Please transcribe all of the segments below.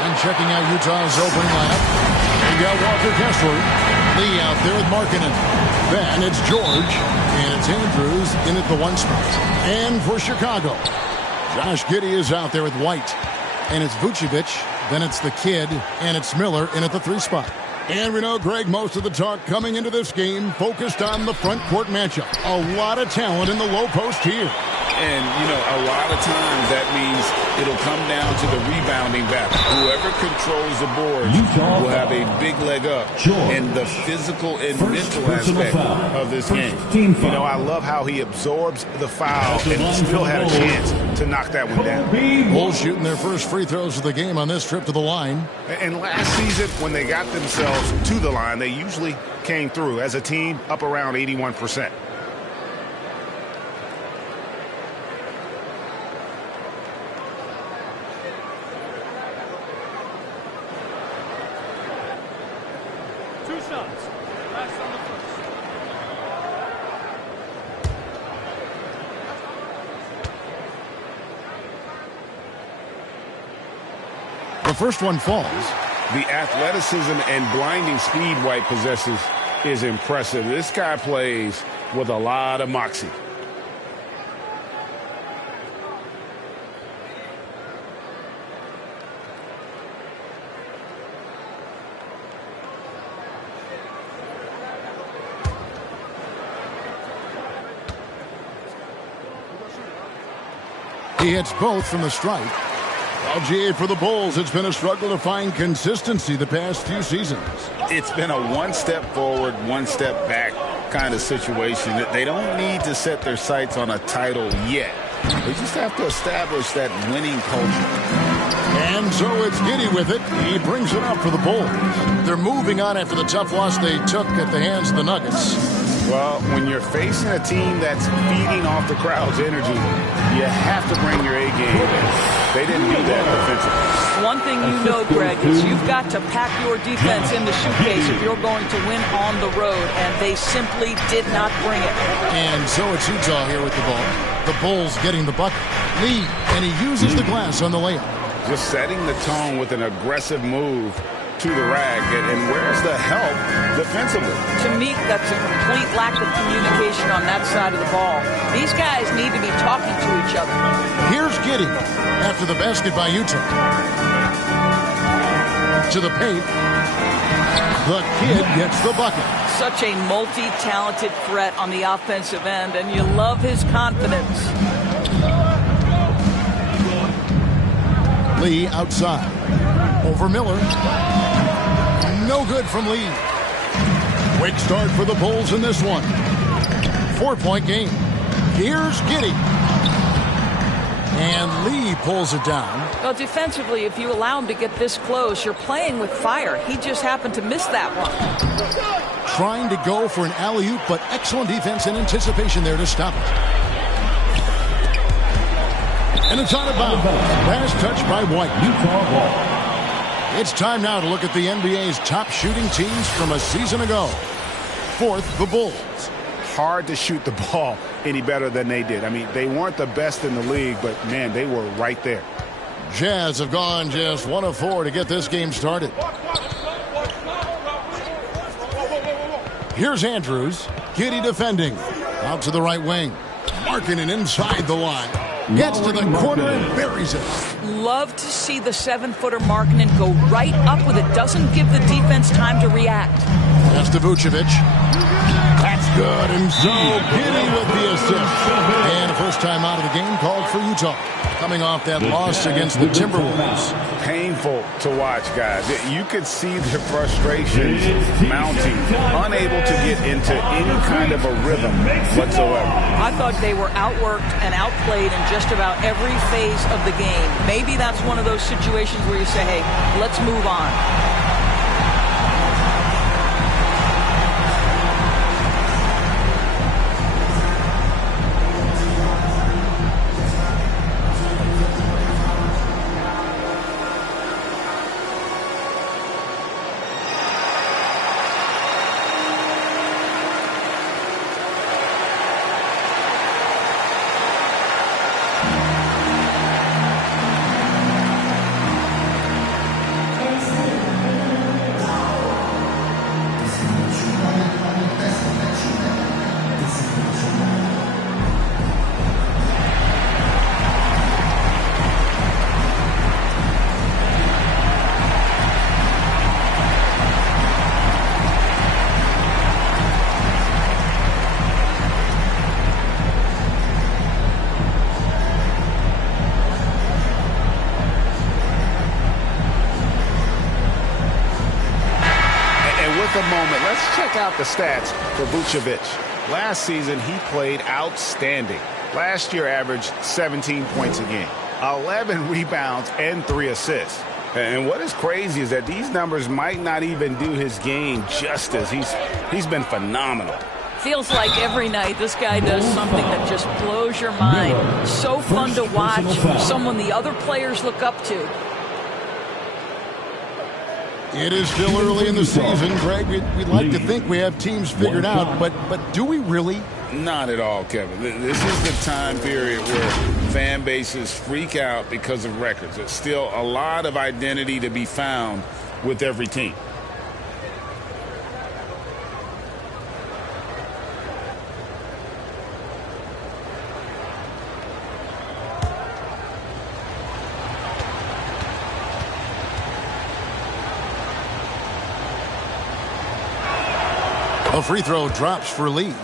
And checking out Utah's opening lineup, we got Walker Kessler. Lee out there with Markkanen. Then it's George. And it's Andrews in at the 1 spot. And for Chicago, Josh Giddey is out there with White. And it's Vucevic. Then it's the kid. And it's Miller in at the 3 spot. And we know, Greg, most of the talk coming into this game focused on the front court matchup. A lot of talent in the low post here. And, a lot of times that means it'll come down to the rebounding battle. Whoever controls the board will have a big leg up in the physical and mental aspect of this game. I love how he absorbs the foul and still had a chance to knock that one down. Bulls shooting their first free throws of the game on this trip to the line. And last season, when they got themselves to the line, they usually came through as a team up around 81%. The first one falls. The athleticism and blinding speed White possesses is impressive. This guy plays with a lot of moxie. He hits both from the stripe. Well, GA, for the Bulls, it's been a struggle to find consistency the past few seasons. It's been a one step forward, one step back kind of situation. They don't need to set their sights on a title yet. They just have to establish that winning culture. And so it's Giddey with it. He brings it up for the Bulls. They're moving on after the tough loss they took at the hands of the Nuggets. Well, when you're facing a team that's feeding off the crowd's energy, you have to bring your A game. They didn't do that defensively. One thing you know, Greg, is you've got to pack your defense in the suitcase if you're going to win on the road, and they simply did not bring it. And so it's Utah here with the ball. The Bulls getting the bucket. Lee, and he uses the glass on the layup. Just setting the tone with an aggressive move to the rack, and where's the help defensively? To me, that's a complete lack of communication on that side of the ball. These guys need to be talking to each other. Here's Giddey after the basket by Utah. To the paint. The kid gets the bucket. Such a multi-talented threat on the offensive end, and you love his confidence. Lee outside. Over Miller. No good from Lee. Quick start for the Bulls in this one. 4-point game. Here's Giddey. And Lee pulls it down. Well, defensively, if you allow him to get this close, you're playing with fire. He just happened to miss that one. Trying to go for an alley-oop, but excellent defense and anticipation there to stop it. And it's out of bounds. Last touch by White. Utah ball. It's time now to look at the NBA's top shooting teams from a season ago. Fourth, the Bulls. Hard to shoot the ball any better than they did. I mean, they weren't the best in the league, but, man, they were right there. Jazz have gone just 1 of 4 to get this game started. Here's Andrews. Giddey defending. Out to the right wing. Markkanen inside the line. Gets to the corner and buries it. Love to see the 7-footer Markkanen go right up with it. Doesn't give the defense time to react. That's to Vucevic. That's good. And so Giddey with the assist. And a first time out of the game called for Utah. Coming off that loss against the Timberwolves. Painful to watch, guys. You could see their frustrations mounting, unable to get into any kind of a rhythm whatsoever. I thought they were outworked and outplayed in just about every phase of the game. Maybe that's one of those situations where you say, hey, let's move on. moment, let's check out the stats for Vucevic. Last season, he played outstanding. Last year averaged 17 points a game, 11 rebounds, and 3 assists. And what is crazy is that these numbers might not even do his game justice. He's been phenomenal. Feels like every night this guy does something that just blows your mind. So fun to watch, someone the other players look up to. It is still early in the season, Greg. We'd like to think we have teams figured out, but do we really? Not at all, Kevin. This is the time period where fan bases freak out because of records. There's still a lot of identity to be found with every team. A free throw drops for Lee.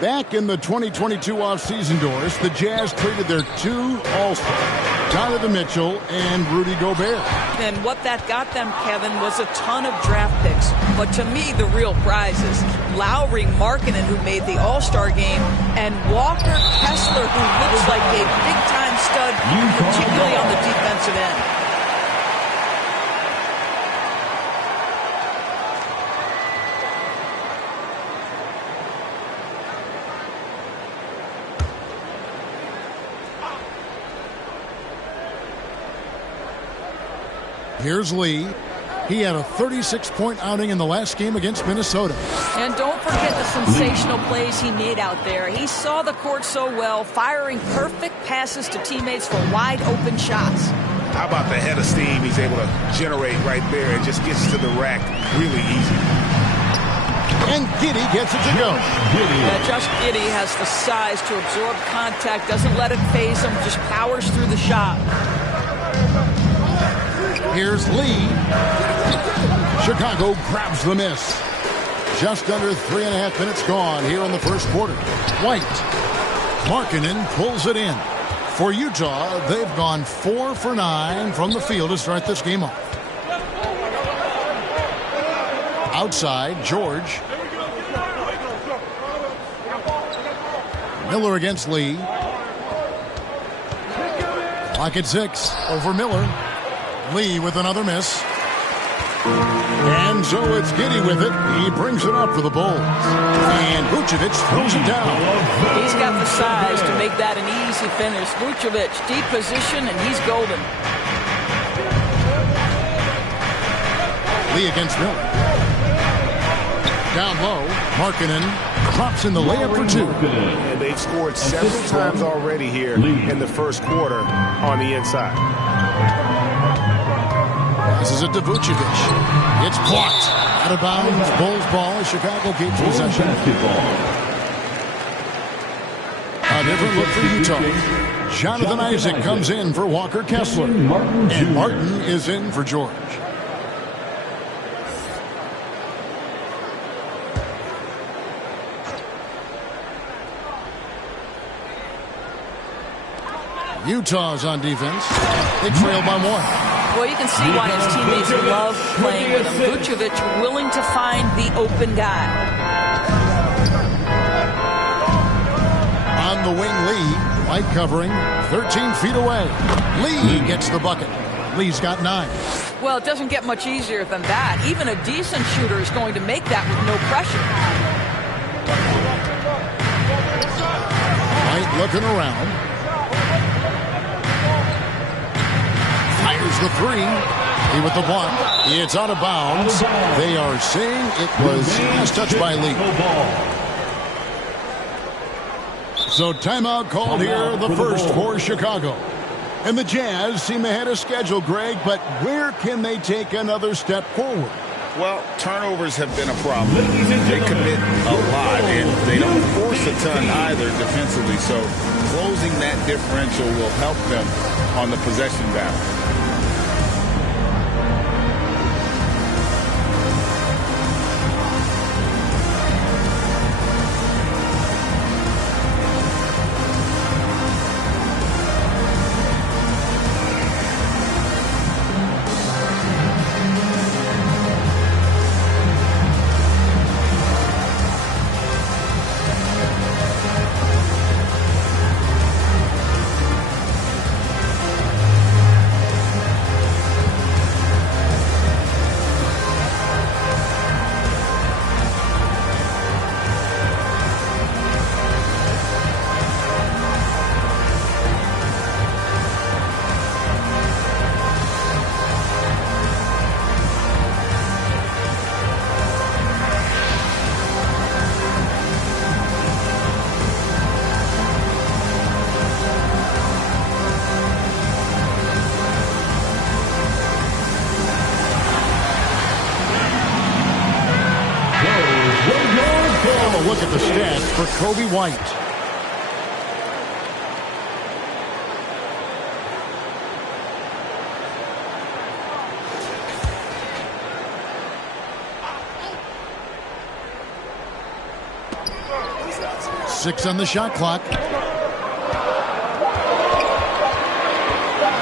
Back in the 2022 offseason doors, the Jazz traded their 2 All-Stars, Donovan Mitchell and Rudy Gobert. And what that got them, Kevin, was a ton of draft picks. But to me, the real prize is Lowry Markkanen, who made the All-Star game, and Walker Kessler, who looks like a big-time stud, particularly on the defensive end. Here's Lee. He had a 36-point outing in the last game against Minnesota. And don't forget the sensational plays he made out there. He saw the court so well, firing perfect passes to teammates for wide-open shots. How about the head of steam he's able to generate right there and just gets to the rack really easy. And Giddey gets it to go. Yeah, Josh Giddey has the size to absorb contact, doesn't let it phase him, just powers through the shot. Here's Lee. Chicago grabs the miss. Just under 3.5 minutes gone here in the first quarter. White. Markkanen pulls it in. For Utah, they've gone 4 for 9 from the field to start this game off. Outside, George. Miller against Lee. Clock at 6. Over Miller. Lee with another miss. And so it's Giddey with it. He brings it up for the Bulls. And Vucevic throws it down. He's got the size to make that an easy finish. Vucevic, deep position, and he's golden. Lee against Miller. Down low, Markkanen drops in the layup for 2. And they've scored several times already here in the first quarter on the inside. This is it to Vucevic. It's blocked. Out of bounds. Bulls ball. Chicago keeps possession. A different look for Utah. Jonathan Isaac comes in for Walker Kessler. And Martin is in for George. Utah's on defense. They trail by 1. Well, you can see why his teammates love playing with him. Vucevic willing to find the open guy. On the wing, Lee. White covering. 13 feet away. Lee gets the bucket. Lee's got 9. Well, it doesn't get much easier than that. Even a decent shooter is going to make that with no pressure. White looking around. Fires the 3. He with the block. It's out of bounds. They are saying it was last touched by Lee. So timeout called here, the first for Chicago. And the Jazz seem ahead of schedule, Greg, but where can they take another step forward? Well, turnovers have been a problem. They commit a lot, and they don't force a ton either defensively. So closing that differential will help them on the possession battle. Kobe White. Six on the shot clock.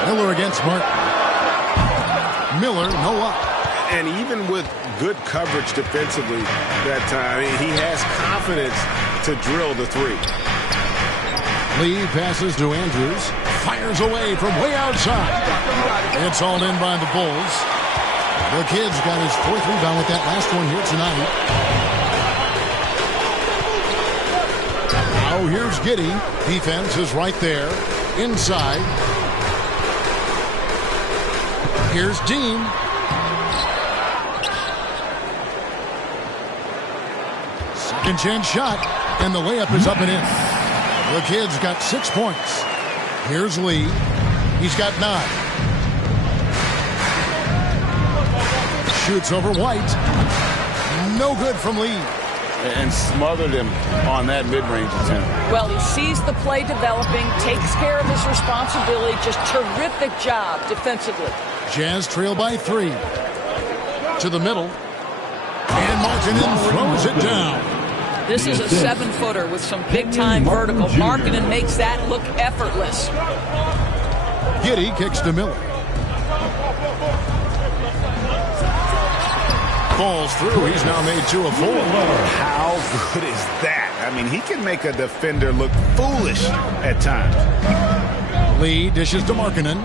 Miller against Martin. Miller, no up. And even with good coverage defensively that time, he has confidence to drill the three. Lee passes to Andrews. Fires away from way outside. It's hauled in by the Bulls. The kid's got his fourth rebound with that last one here tonight. Now here's Giddey. Defense is right there. Inside. Here's Dean. Second chance shot. And the layup is up and in. The kid's got 6 points. Here's Lee. He's got 9. Shoots over White. No good from Lee. And smothered him on that mid-range attempt. Well, he sees the play developing, takes care of his responsibility. Just terrific job defensively. Jazz trail by 3. To the middle. And Markkanen throws it down. This is a 7-footer with some big-time vertical. Markkanen makes that look effortless. Giddey kicks to Miller. Falls through. He's now made 2 of 4. How good is that? I mean, he can make a defender look foolish at times. Lee dishes to Markkanen.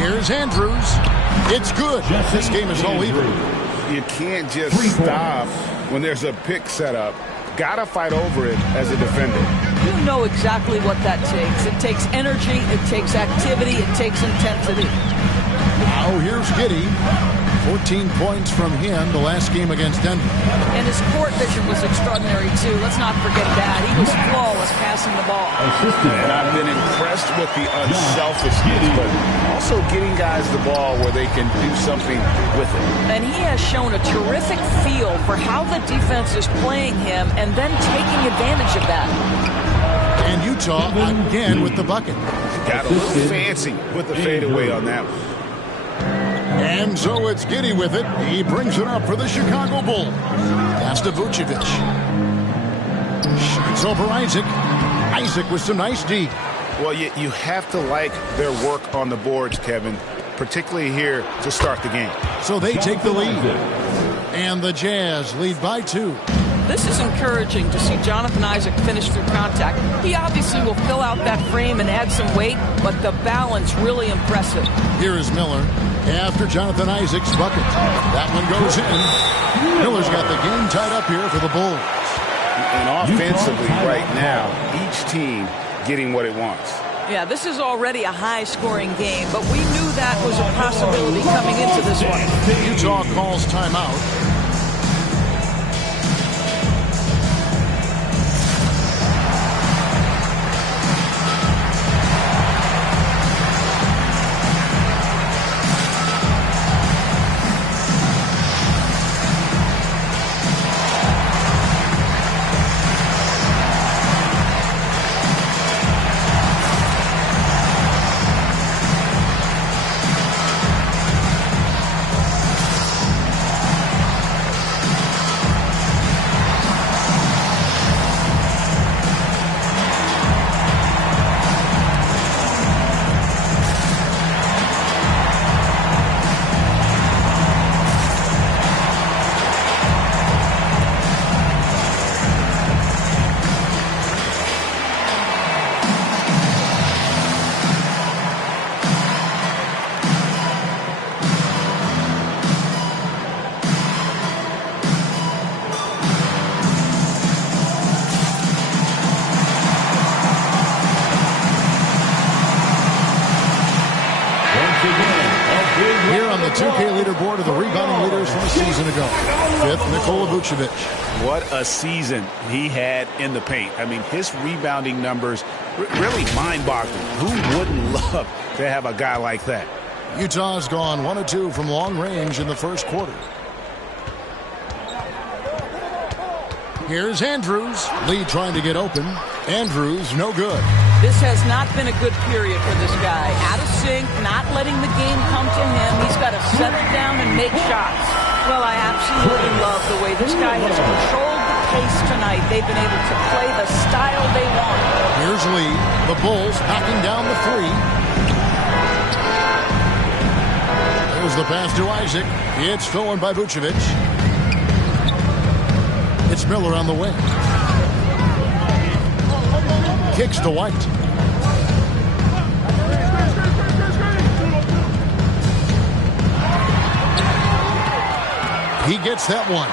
Here's Andrews. It's good. This game is all even. You can't just stop when there's a pick set up. Gotta fight over it as a defender. You know exactly what that takes. It takes energy, it takes activity, it takes intensity. Now here's Giddey. 14 points from him the last game against Denver. And his court vision was extraordinary, too. Let's not forget that. He was flawless passing the ball. And I've been impressed with the unselfishness, but also getting guys the ball where they can do something with it. And he has shown a terrific feel for how the defense is playing him and then taking advantage of that. And Utah again with the bucket. Got a little fancy with the fadeaway on that one. And so it's Giddey with it. He brings it up for the Chicago Bulls. Pass to Vucevic. Shoots over Isaac. Isaac with some nice D. Well, you have to like their work on the boards, Kevin, particularly here to start the game. So they take the lead. And the Jazz lead by 2. This is encouraging to see Jonathan Isaac finish through contact. He obviously will fill out that frame and add some weight, but the balance really impressive. Here is Miller after Jonathan Isaac's bucket. That one goes in. Miller's got the game tied up here for the Bulls. And offensively right now, each team getting what it wants. Yeah, this is already a high-scoring game, but we knew that was a possibility coming into this one. Utah calls timeout. Here on the 2K leaderboard of the rebounding leaders from a season ago. 5th, Nikola Vucevic. What a season he had in the paint. I mean, his rebounding numbers really mind-boggling. Who wouldn't love to have a guy like that? Utah's gone 1 of 2 from long range in the first quarter. Here's Andrews. Lee trying to get open. Andrews, no good. This has not been a good period for this guy. Out of sync, not letting the game come to him. He's got to settle down and make shots. Well, I absolutely love the way this guy has controlled the pace tonight. They've been able to play the style they want. Here's Lee. The Bulls knocking down the three. There's the pass to Isaac. It's stolen by Vucevic. It's Miller on the wing. Kicks to White. He gets that one.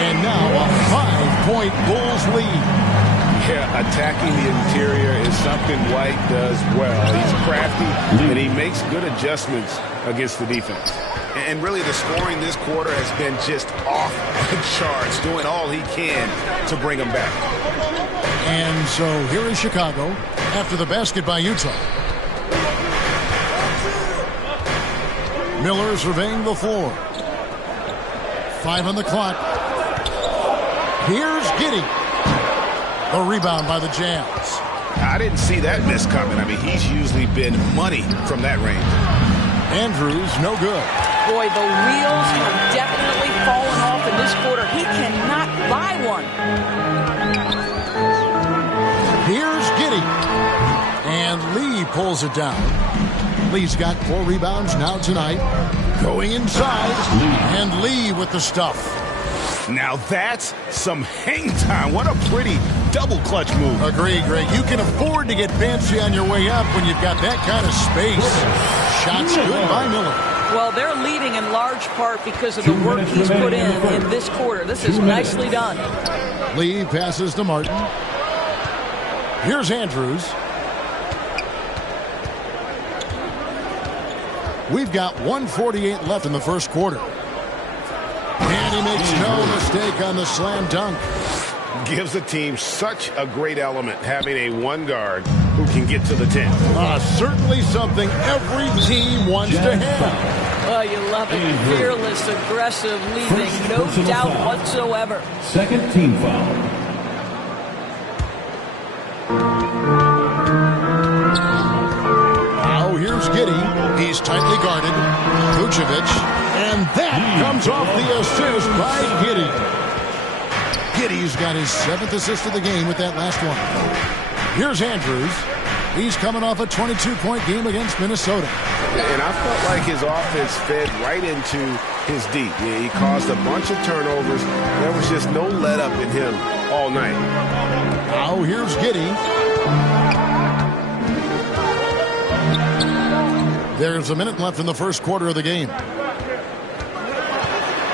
And now a 5-point Bulls lead. Yeah, attacking the interior is something White does well. He's crafty, and he makes good adjustments against the defense. And really, the scoring this quarter has been just off the charts, doing all he can to bring them back. And so here is Chicago after the basket by Utah. Miller surveying the floor. 5 on the clock. Here's Giddey. The rebound by the Jazz. I didn't see that miss coming. I mean, he's usually been money from that range. Andrews, no good. Boy, the wheels have definitely fallen off in this quarter. He cannot buy one. Here's Giddey. And Lee pulls it down. Lee's got 4 rebounds now tonight. Going inside. And Lee with the stuff. Now that's some hang time. What a pretty double clutch move. Agree, Greg. You can afford to get fancy on your way up when you've got that kind of space. Shots good by Miller. Well, they're leading in large part because of the work he's put in this quarter. This is nicely done. Lee passes to Martin. Here's Andrews. We've got 1:48 left in the first quarter. And he makes no mistake on the slam dunk. Gives the team such a great element, having a one guard who can get to the 10. Certainly something every team wants to have. Oh, you love it. Fearless, aggressive, leading. No doubt whatsoever. Second team foul. Now here's Giddey. He's tightly guarded. Vucevic. And that comes off the assist by Giddey. Giddey's got his 7th assist of the game with that last one. Here's Andrews. He's coming off a 22-point game against Minnesota. And I felt like his offense fed right into his D. He caused a bunch of turnovers. There was just no let-up in him all night. Now here's Giddey. There's a minute left in the first quarter of the game.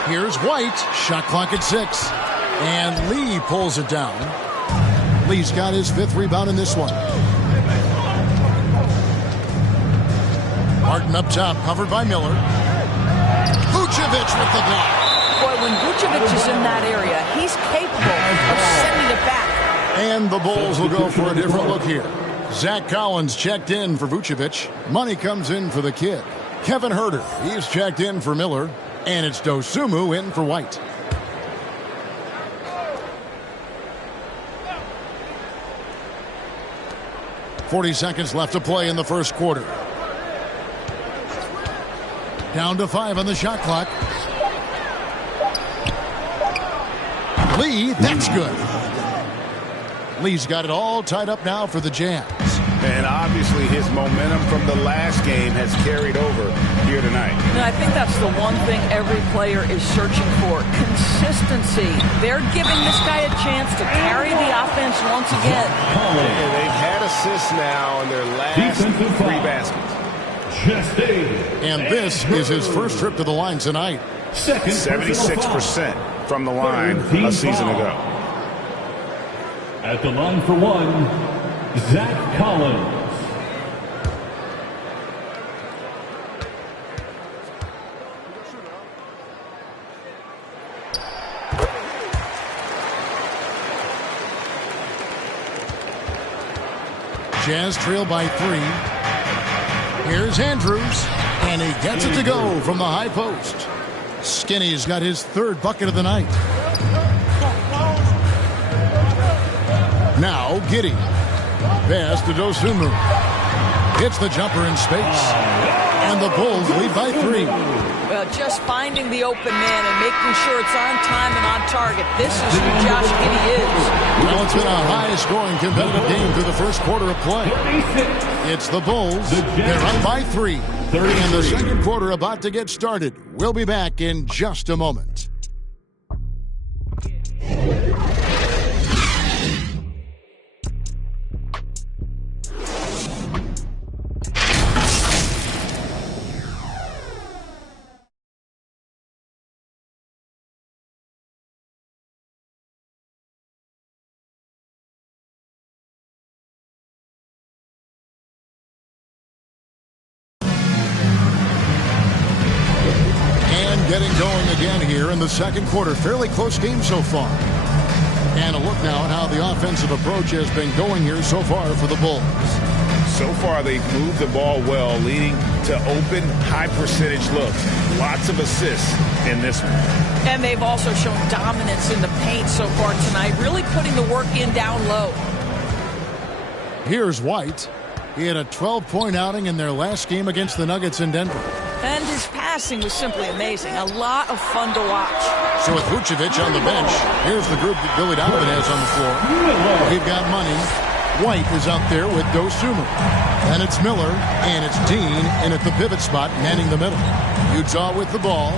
Here's White. Shot clock at 6. And Lee pulls it down. Lee's got his 5th rebound in this one. Martin up top, covered by Miller. Vucevic with the block. Boy, when Vucevic is in that area, he's capable of sending it back. And the Bulls will go for a different look here. Zach Collins checked in for Vucevic. Money comes in for the kid. Kevin Huerter, he's checked in for Miller. And it's Dosunmu in for White. .40 seconds left to play in the first quarter. Down to 5 on the shot clock. Lee, that's good. Lee's got it all tied up now for the Jazz. And obviously his momentum from the last game has carried over here tonight. And I think that's the one thing every player is searching for. Consistency. They're giving this guy a chance to carry the offense once again. And they've had assists now in their last 3 baskets. And this is his first trip to the line tonight. 76% from the line a season ago. At the line for one, Zach Collins. Jazz trail by 3. Here's Andrews, and he gets it to go from the high post. Skinny's got his 3rd bucket of the night. Chicago, Giddey. Pass to Dosunmu. Hits the jumper in space. And the Bulls lead by 3. Well, just finding the open man and making sure it's on time and on target. This is who Josh Giddey is. Well, it's been a high-scoring competitive game through the first quarter of play. It's the Bulls. They're up by 3. And the second quarter about to get started. We'll be back in just a moment. Getting going again here in the second quarter. Fairly close game so far. And a look now at how the offensive approach has been going here so far for the Bulls. So far, they've moved the ball well, leading to open, high-percentage looks. Lots of assists in this one. And they've also shown dominance in the paint so far tonight, really putting the work in down low. Here's White. He had a 12-point outing in their last game against the Nuggets in Denver. And his passing was simply amazing. A lot of fun to watch. So with Vucevic on the bench, here's the group that Billy Donovan has on the floor. We've got Money. White is out there with Dosunmu. And it's Miller, and it's Dean in at the pivot spot, manning the middle. Utah with the ball,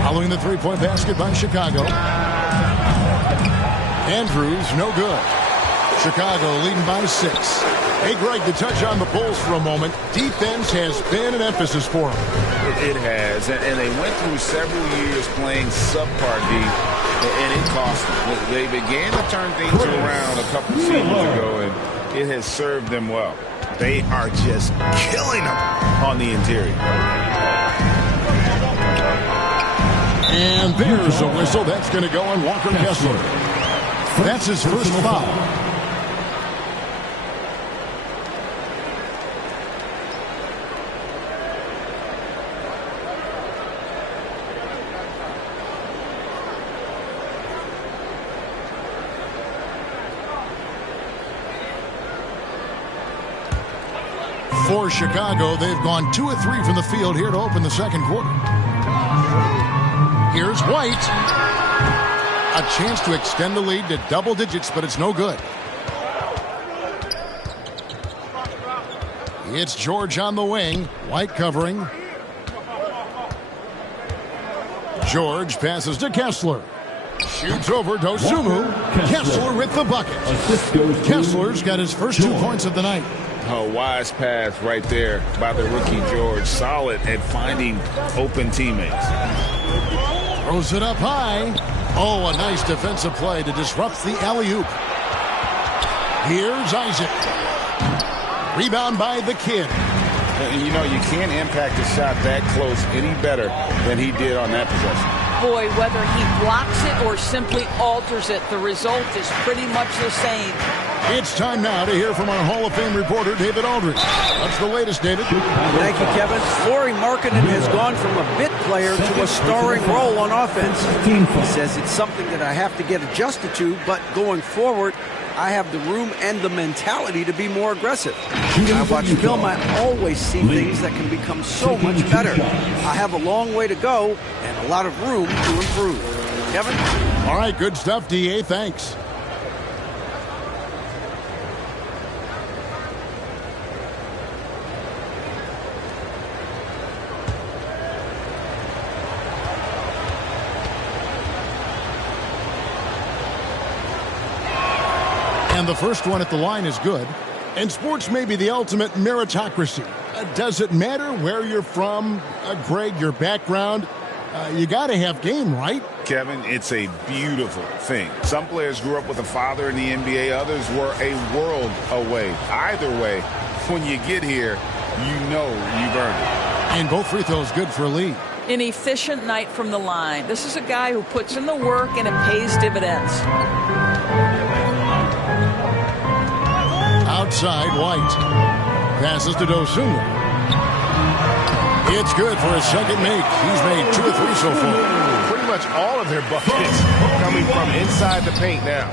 following the three-point basket by Chicago. Andrews, no good. Chicago leading by 6. Hey, Greg, to touch on the Bulls for a moment, defense has been an emphasis for them. It has, and they went through several years playing subpar D, and it cost them. They began to turn things around a couple seasons ago, and it has served them well. They are just killing them on the interior. And there's a whistle. That's going to go on Walker Kessler. That's his first foul. For Chicago, they've gone 2 of 3 from the field here to open the second quarter. Here's White. A chance to extend the lead to double digits, but it's no good. It's George on the wing. White covering. George passes to Kessler. Shoots over Dosunmu. Kessler with the bucket. Kessler's got his first 2 points of the night. A wise pass right there by the rookie George. Solid at finding open teammates. Throws it up high. Oh, a nice defensive play to disrupt the alley-oop. Here's Isaac. Rebound by the kid. You know, you can't impact a shot that close any better than he did on that possession. Boy, whether he blocks it or simply alters it, the result is pretty much the same. It's time now to hear from our Hall of Fame reporter, David Aldridge. What's the latest, David? Thank you, Kevin. Lauri Markkanen has gone from a bit player to a starring role on offense. He says it's something that I have to get adjusted to, but going forward, I have the room and the mentality to be more aggressive. I watch film, I always see things that can become so much better. I have a long way to go and a lot of room to improve. Kevin? All right, good stuff, D.A. Thanks. And the first one at the line is good. And sports may be the ultimate meritocracy. Does it matter where you're from, Greg, your background? You got to have game, right? Kevin, it's a beautiful thing. Some players grew up with a father in the NBA. Others were a world away. Either way, when you get here, you know you've earned it. And both free throws good for a lead. An efficient night from the line. This is a guy who puts in the work and it pays dividends. Outside, White. Passes to Dosunmu. It's good for his second make. He's made 2 or 3 so far. Pretty much all of their buckets coming from inside the paint now.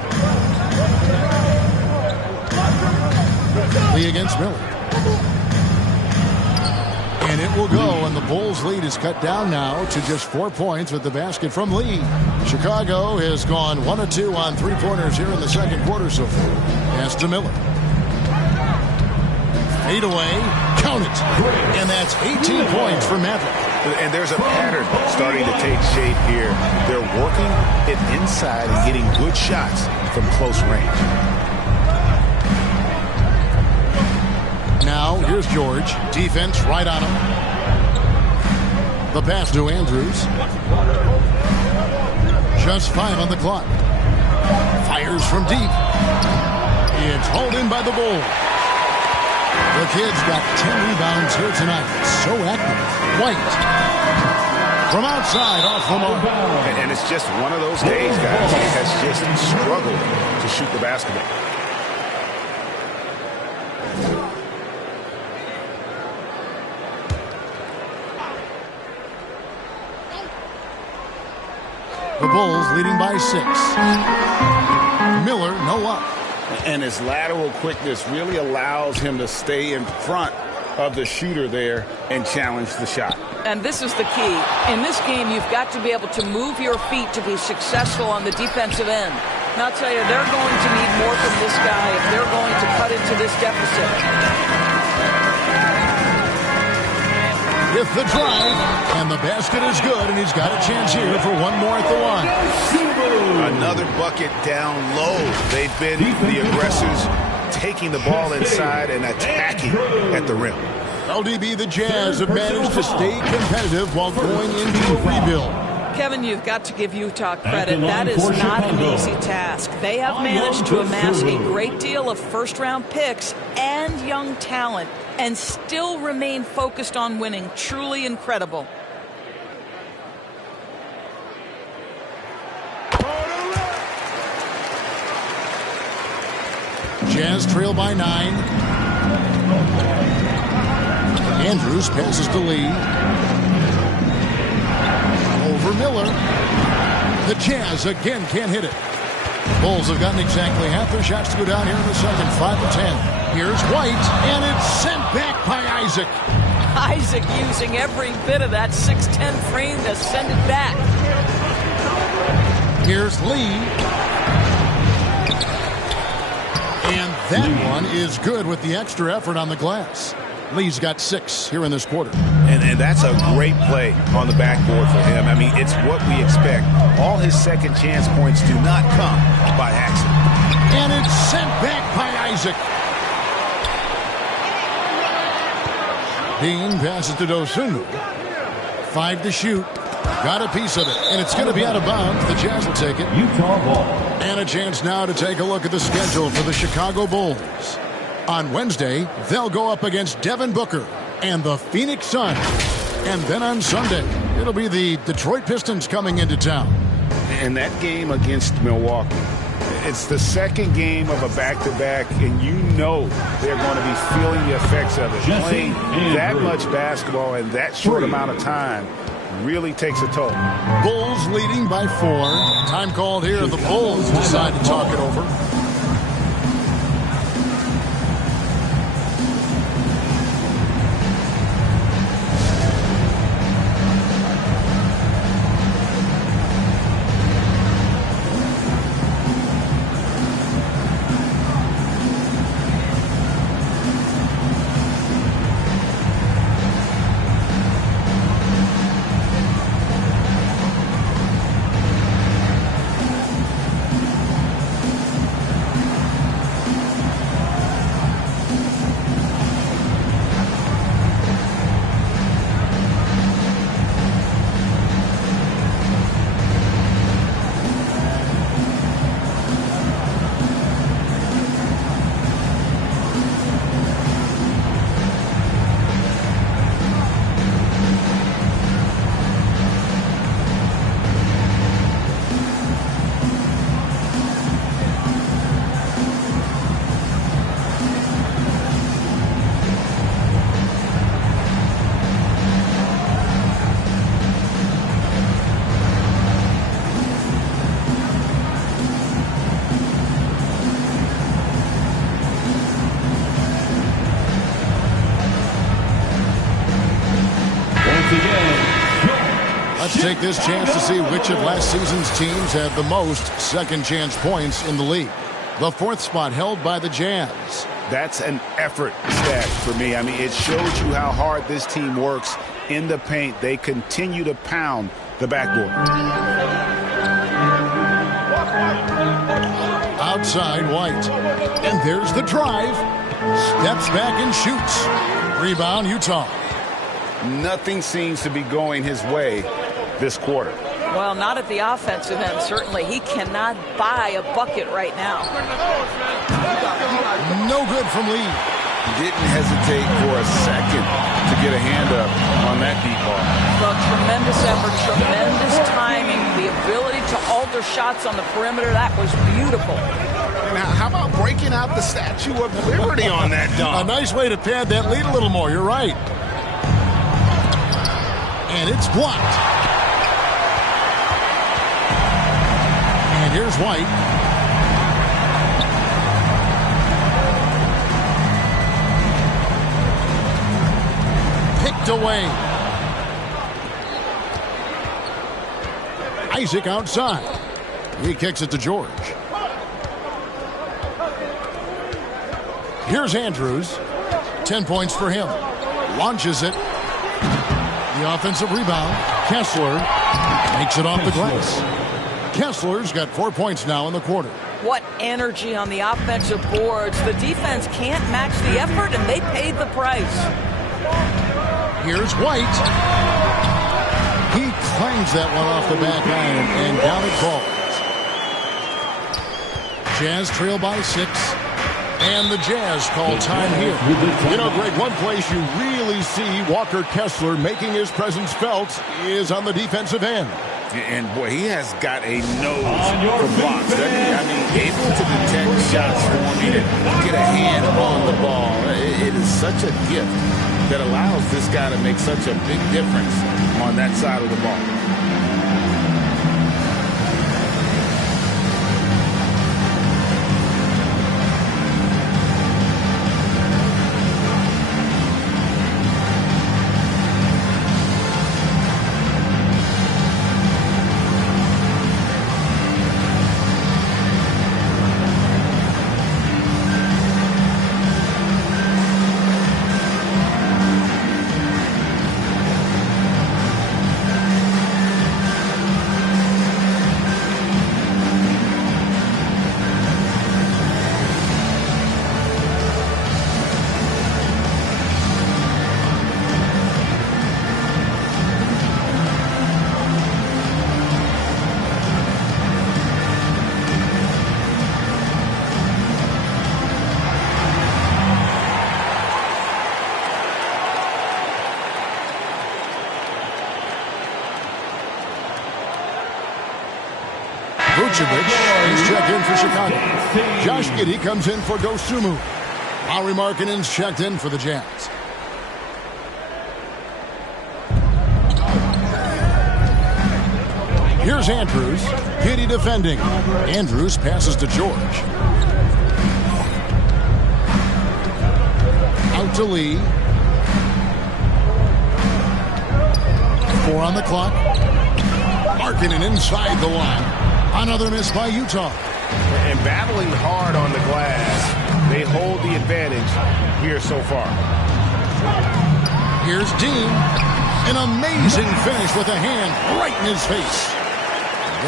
Lee against Miller. And it will go, and the Bulls' lead is cut down now to just 4 points with the basket from Lee. Chicago has gone 1 of 2 on three-pointers here in the second quarter so far. Pass to Miller. Fade away, count it. And that's 18 points for Maverick. And there's a pattern starting to take shape here. They're working it inside and getting good shots from close range. Now, here's George. Defense right on him. The pass to Andrews. Just 5 on the clock. Fires from deep. It's hauled in by the Bulls. The kid's got 10 rebounds here tonight. So active. White. From outside, off the mark. And it's just one of those days, guys. He has just struggled to shoot the basketball. The Bulls leading by 6. Miller, no up. And his lateral quickness really allows him to stay in front of the shooter there and challenge the shot. And this is the key. In this game, you've got to be able to move your feet to be successful on the defensive end. And I'll tell you, they're going to need more from this guy if they're going to cut into this deficit. With the drive, and the basket is good, and he's got a chance here for one more at the line. Another bucket down low. They've been the aggressors, taking the ball inside and attacking at the rim. LDB, the Jazz have managed to stay competitive while going into rebuild. Kevin, you've got to give Utah credit. That is not an easy task. They have managed to amass a great deal of first-round picks and young talent and still remain focused on winning. Truly incredible. Jazz trail by 9. Andrews passes to Lee. Over Miller. The Jazz again can't hit it. Bulls have gotten exactly half their shots to go down here in the second, 5 of 10. Here's White, and it's sent back by Isaac. Isaac using every bit of that 6'10 frame to send it back. Here's Lee. And that one is good with the extra effort on the glass. Lee's got 6 here in this quarter. And that's a great play on the backboard for him. I mean, it's what we expect. All his second chance points do not come by accident. And it's sent back by Isaac. Dean passes to Dosunmu. 5 to shoot. Got a piece of it, and it's going to be out of bounds. The Jazz will take it. Utah ball. And a chance now to take a look at the schedule for the Chicago Bulls. On Wednesday, they'll go up against Devin Booker and the Phoenix Suns. And then on Sunday, it'll be the Detroit Pistons coming into town. And that game against Milwaukee, it's the second game of a back-to-back, and you know they're going to be feeling the effects of it. Playing that much basketball in that short amount of time really takes a toll. Bulls leading by 4. Time called here. The Bulls decide to talk it over. Let's take this chance to see which of last season's teams had the most second chance points in the league. The fourth spot held by the Jazz. That's an effort stat for me. I mean, it shows you how hard this team works in the paint. They continue to pound the backboard. Outside White. And there's the drive. Steps back and shoots. Rebound, Utah. Nothing seems to be going his way this quarter. Well, not at the offensive end, certainly. He cannot buy a bucket right now. No good from Lee. Didn't hesitate for a second to get a hand up on that deep ball. Well, tremendous effort, tremendous timing, the ability to alter shots on the perimeter. That was beautiful. Now, how about breaking out the Statue of Liberty on that dunk? A nice way to pad that lead a little more. You're right. And it's blocked. And here's White. Picked away. Isaac outside. He kicks it to George. Here's Andrews. 10 points for him. Launches it. The offensive rebound. Kessler makes it off the glass. Kessler's got 4 points now in the quarter. What energy on the offensive boards. The defense can't match the effort, and they paid the price. Here's White. He clangs that one off the back iron, and down it falls. Jazz trail by 6. And the Jazz call time here. You know, Greg, one place you really see Walker Kessler making his presence felt is on the defensive end. And, boy, he has got a nose for blocks. I mean, able to detect shots forming and get a hand on the ball. It is such a gift that allows this guy to make such a big difference on that side of the ball. Vucevic is checked in for Chicago. Josh Giddey comes in for Dosunmu. Lauri Markkanen's checked in for the Jazz. Here's Andrews. Giddey defending. Andrews passes to George. Out to Lee. 4 on the clock. Markkanen inside the line. Another miss by Utah. And battling hard on the glass, they hold the advantage here so far. Here's Dean. An amazing finish with a hand right in his face.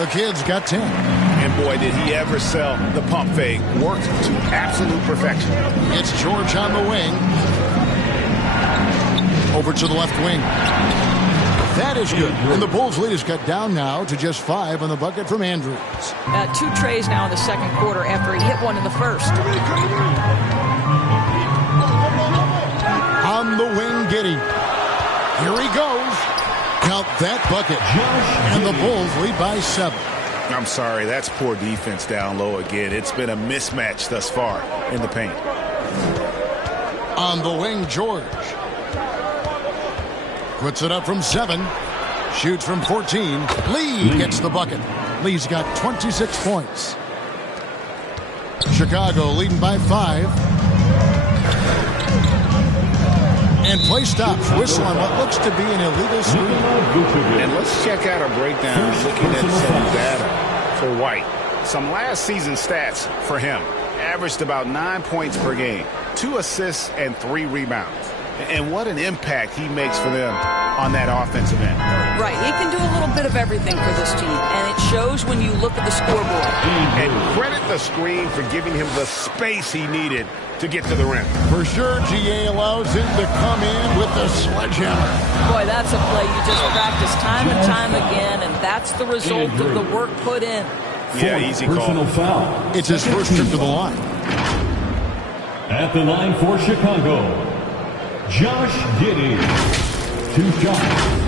The kid's got 10. And boy, did he ever sell the pump fake. Worked to absolute perfection. It's George on the wing. Over to the left wing. That is good. And the Bulls' lead is cut down now to just 5 on the bucket from Andrews. 2 trays now in the second quarter after he hit one in the first. On the wing, Giddey. Here he goes. Count that bucket. And the Bulls lead by 7. I'm sorry, that's poor defense down low again. It's been a mismatch thus far in the paint. On the wing, George. Puts it up from 7. Shoots from 14. Lee gets the bucket. Lee's got 26 points. Chicago leading by 5. And play stops. Whistle on what looks to be an illegal screen. And let's check out a breakdown looking at some data for White. Some last season stats for him. Averaged about 9 points per game, 2 assists and 3 rebounds. And what an impact he makes for them on that offensive end. Right, he can do a little bit of everything for this team, and it shows when you look at the scoreboard. And credit the screen for giving him the space he needed to get to the rim. For sure, GA allows him to come in with the sledgehammer. Boy, that's a play you just practice time and time again, and that's the result of the work put in. Yeah, easy call. Foul. It's his first trip to the line. At the line for Chicago, Josh Giddey. 2 shots.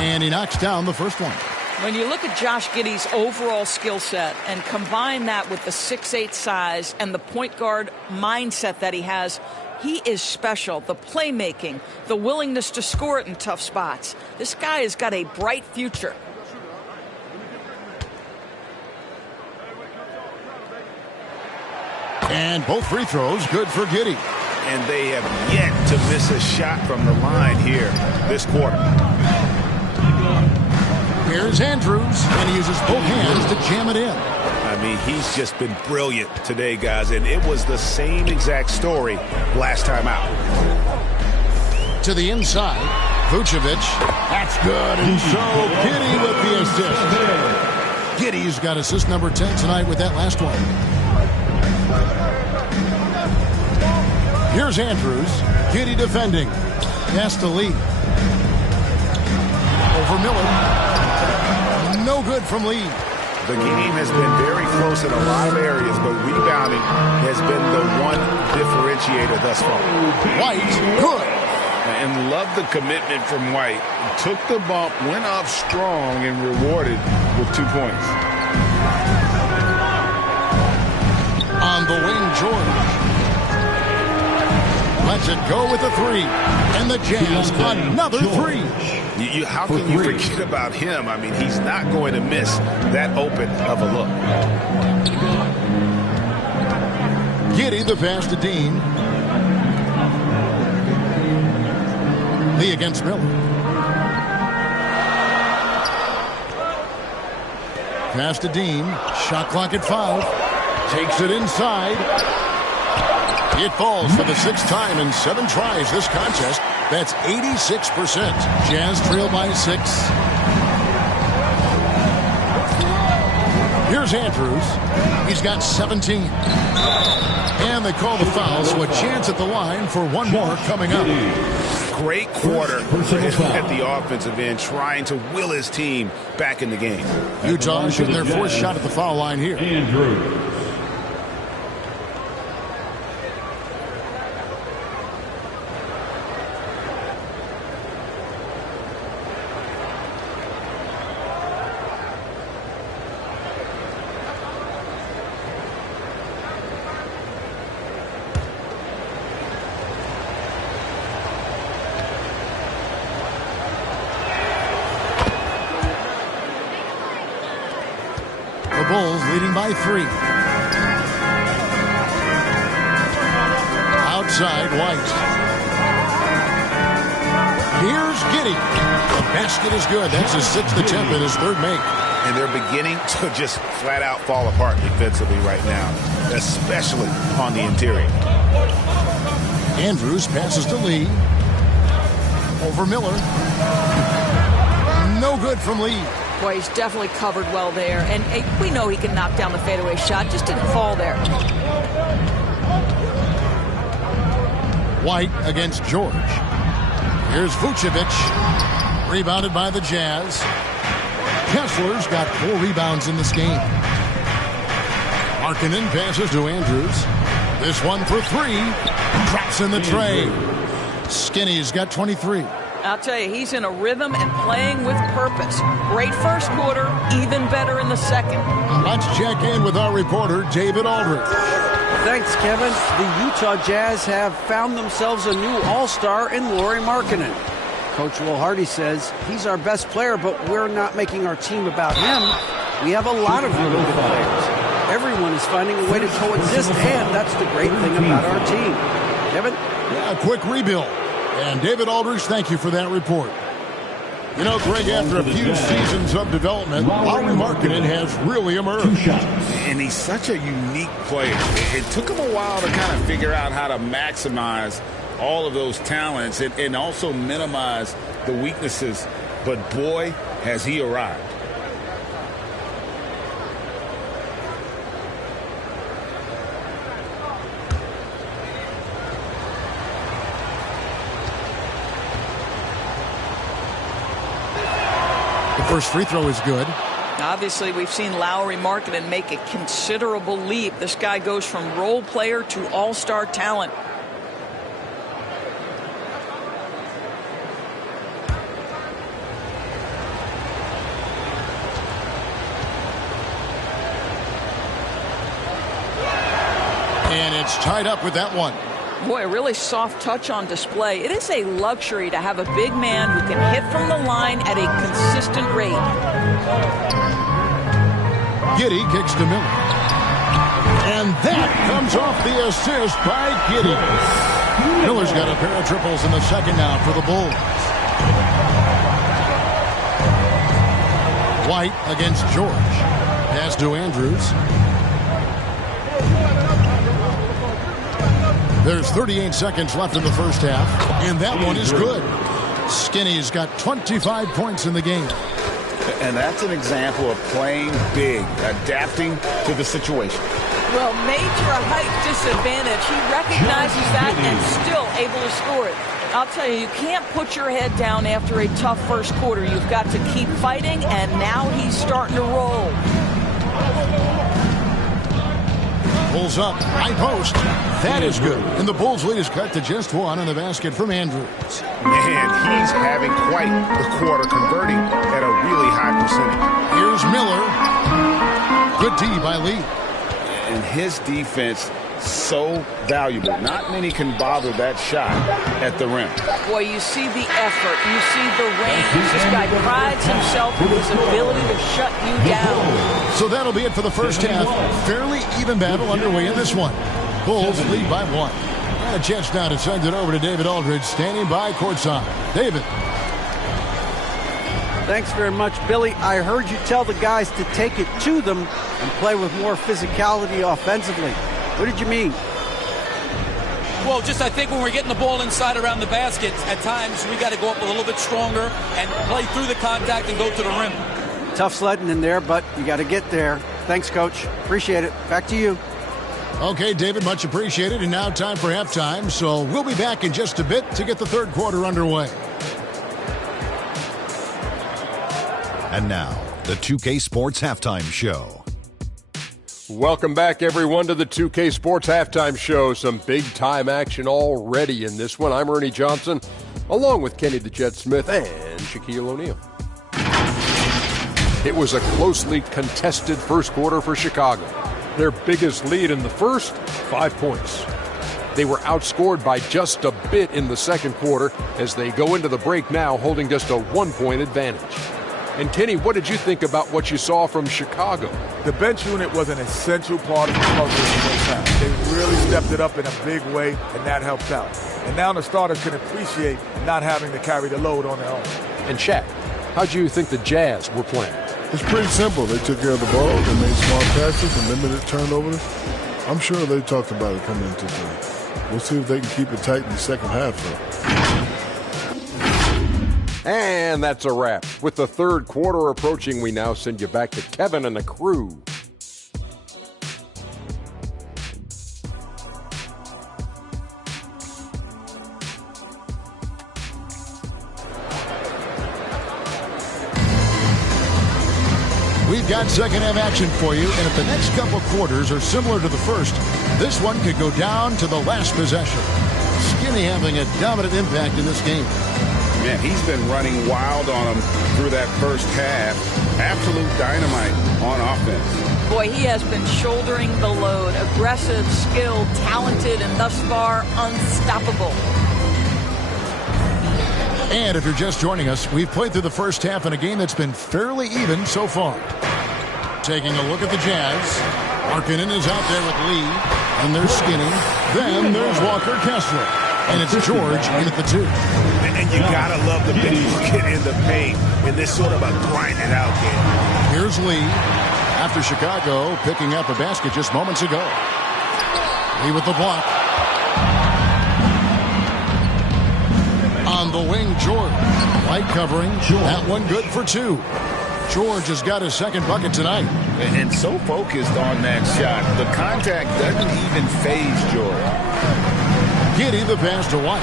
And he knocks down the first one. When you look at Josh Giddey's overall skill set and combine that with the 6'8" size and the point guard mindset that he has, he is special. The playmaking, the willingness to score it in tough spots. This guy has got a bright future. And both free throws good for Giddey. And they have yet to miss a shot from the line here this quarter. Here's Andrews, and he uses both hands to jam it in. I mean, he's just been brilliant today, guys, and it was the same exact story last time out. To the inside, Vucevic. That's good, and so Giddey with the assist. Giddey's got assist number 10 tonight with that last one. Here's Andrews. Giddey defending. Has to lead. Over Miller. No good from Lee. The game has been very close in a lot of areas, but rebounding has been the one differentiator thus far. White, good. And love the commitment from White. Took the bump, went up strong, and rewarded with 2 points. On the wing, George. Lets it go with a 3. And the Jazz, another 3. How can you forget about him? I mean, he's not going to miss that open of a look. Giddey the pass to Dean. Lee against Miller. Pass to Dean. Shot clock at 5. Takes it inside. It falls for the 6th time in 7 tries this contest. That's 86%. Jazz trail by 6. Here's Andrews. He's got 17. And they call the foul, so a chance at the line for one more coming up. Great quarter at the offensive end, trying to will his team back in the game. Utah shooting their 4th shot at the foul line here. Andrews. Bulls leading by 3. Outside, White. Here's Giddey. The basket is good. That's his 6th attempt and his 3rd make. And they're beginning to just flat out fall apart defensively right now, especially on the interior. Andrews passes to Lee. Over Miller. No good from Lee. Boy, he's definitely covered well there. And we know he can knock down the fadeaway shot. Just didn't fall there. White against George. Here's Vucevic. Rebounded by the Jazz. Kessler's got 4 rebounds in this game. Markkanen passes to Andrews. This one for 3. Drops in the tray. Skinny's got 23. I'll tell you, he's in a rhythm and playing with purpose. Great first quarter, even better in the second. Let's check in with our reporter, David Aldridge. Thanks, Kevin. The Utah Jazz have found themselves a new all-star in Lauri Markkanen. Coach Will Hardy says he's our best player, but we're not making our team about him. We have a lot of really good players. Everyone is finding a way to coexist, and that's the great thing about our team. Kevin? Yeah, a quick rebuild. And David Aldridge, thank you for that report. You know, Greg, after a few seasons of development, Lauri Markkanen has really emerged. And he's such a unique player. It took him a while to kind of figure out how to maximize all of those talents and also minimize the weaknesses. But boy, has he arrived. The first free throw is good. Obviously, we've seen Lauri Markkanen make a considerable leap. This guy goes from role player to all-star talent. And it's tied up with that one. Boy, a really soft touch on display. It is a luxury to have a big man who can hit from the line at a consistent rate. Giddey kicks to Miller. And that comes off the assist by Giddey. Miller's got a pair of triples in the second now for the Bulls. White against George. Pass to Andrews. There's 38 seconds left in the first half, and that one is good. Skinny's got 25 points in the game. And that's an example of playing big, adapting to the situation. Well, made for a height disadvantage. He recognizes that and still able to score it. I'll tell you, you can't put your head down after a tough first quarter. You've got to keep fighting, and now he's starting to roll. Pulls up, high post. That is good. And the Bulls' lead is cut to just one on the basket from Andrews. Man, he's having quite the quarter, converting at a really high percentage. Here's Miller. Good D by Lee. And his defense, so valuable. Not many can bother that shot at the rim. Boy, you see the effort. You see the range. This guy prides himself in his ability to shut you down. So that'll be it for the first half. Fairly even battle underway in this one. Bulls lead by one. And a chance now to send it over to David Aldridge, standing by courtside. David. Thanks very much, Billy. I heard you tell the guys to take it to them and play with more physicality offensively. What did you mean? Well, just I think when we're getting the ball inside around the basket, at times we got to go up a little bit stronger and play through the contact and go to the rim. Tough sledding in there, but you got to get there. Thanks, Coach. Appreciate it. Back to you. Okay, David, much appreciated. And now time for halftime. So we'll be back in just a bit to get the third quarter underway. And now, the 2K Sports Halftime Show. Welcome back, everyone, to the 2K Sports Halftime Show. Some big-time action already in this one. I'm Ernie Johnson, along with Kenny the Jet Smith and Shaquille O'Neal. It was a closely contested first quarter for Chicago. Their biggest lead in the first, 5 points. They were outscored by just a bit in the second quarter as they go into the break now holding just a 1-point advantage. And Kenny, what did you think about what you saw from Chicago? The bench unit was an essential part of the puzzle in the first half. They really stepped it up in a big way, and that helped out. And now the starters can appreciate not having to carry the load on their own. And Shaq, how do you think the Jazz were playing? It's pretty simple. They took care of the ball, they made smart passes and limited turnovers. I'm sure they talked about it coming into today. We'll see if they can keep it tight in the second half, though. And that's a wrap. With the third quarter approaching, we now send you back to Kevin and the crew. We've got second half action for you, and if the next couple quarters are similar to the first, this one could go down to the last possession. Skinny having a dominant impact in this game. Man, he's been running wild on him through that first half. Absolute dynamite on offense. Boy, he has been shouldering the load. Aggressive, skilled, talented, and thus far unstoppable. And if you're just joining us, we've played through the first half in a game that's been fairly even so far. Taking a look at the Jazz. Markkanen is out there with Lee. And there's Skinny. Then there's Walker Kessler. And it's George in at the 2. And you got to love the big bucket in the paint in this sort of a grind-it-out game. Here's Lee. After Chicago picking up a basket just moments ago. Lee with the block. On the wing, George. Light covering. That one good for 2. George has got his second bucket tonight. And so focused on that shot. The contact doesn't even faze George. Giddey the pass to White.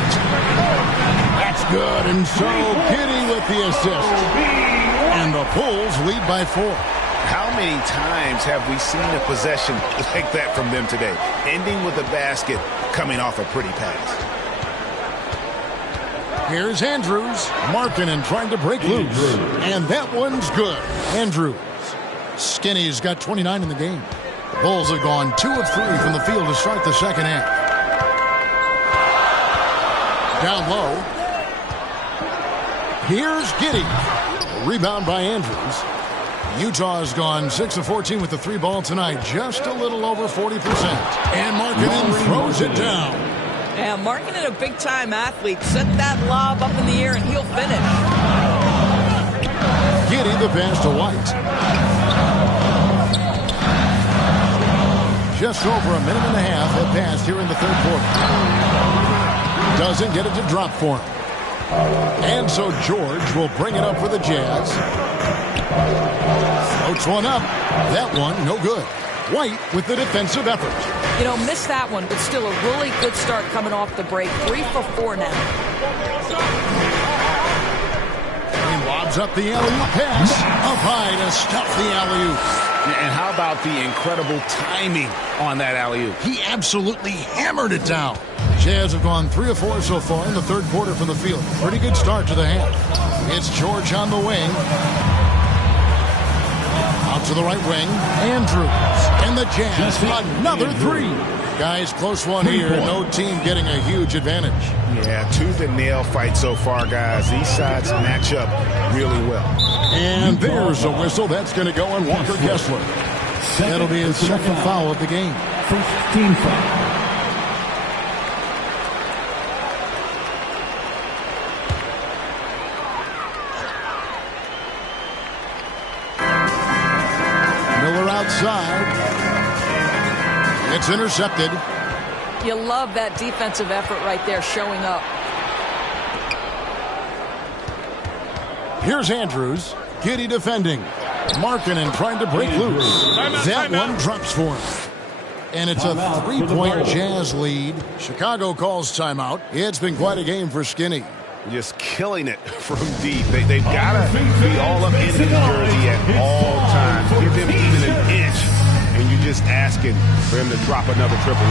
That's good. And so Giddey with the assist. And the Bulls lead by 4. How many times have we seen a possession like that from them today? Ending with a basket, coming off a pretty pass. Here's Andrews. Markkanen trying to break loose. And that one's good. Andrews. Skinny's got 29 in the game. The Bulls have gone 2 of 3 from the field to start the second half. Down low. Here's Giddey. Rebound by Andrews. Utah has gone 6 of 14 with the 3 ball tonight. Just a little over 40%. And Markkanen throws it down. Yeah, Markkanen, a big-time athlete. Set that lob up in the air, and he'll finish. Giddey the pass to White. Just over a minute and a half have passed here in the third quarter. Doesn't get it to drop for him. And so George will bring it up for the Jazz. Floats one up. That one, no good. White with the defensive effort. You know, missed that one, but still a really good start coming off the break. 3 for 4 now. He lobs up the alley-oop pass. Up high to stuff the alley-oop. And how about the incredible timing on that alley-oop? He absolutely hammered it down. Jazz have gone 3 of 4 so far in the third quarter from the field. Pretty good start to the half. It's George on the wing. Out to the right wing. Andrews. And the Jazz. Another 3. Guys, close one here. No team getting a huge advantage. Yeah, tooth and nail fight so far, guys. These sides match up really well. And there's a whistle. That's going to go on Walker Kessler. That'll be his second foul of the game. First team foul. Outside. It's intercepted. You love that defensive effort right there showing up. Here's Andrews. Giddey defending. Markkanen trying to break loose. That one drops for him. And it's a 3-point Jazz lead. Chicago calls timeout. It's been quite a game for Skinny. Just killing it from deep. They've got to be all up in his jersey at all times. Give him even an inch, and you're just asking for him to drop another triple.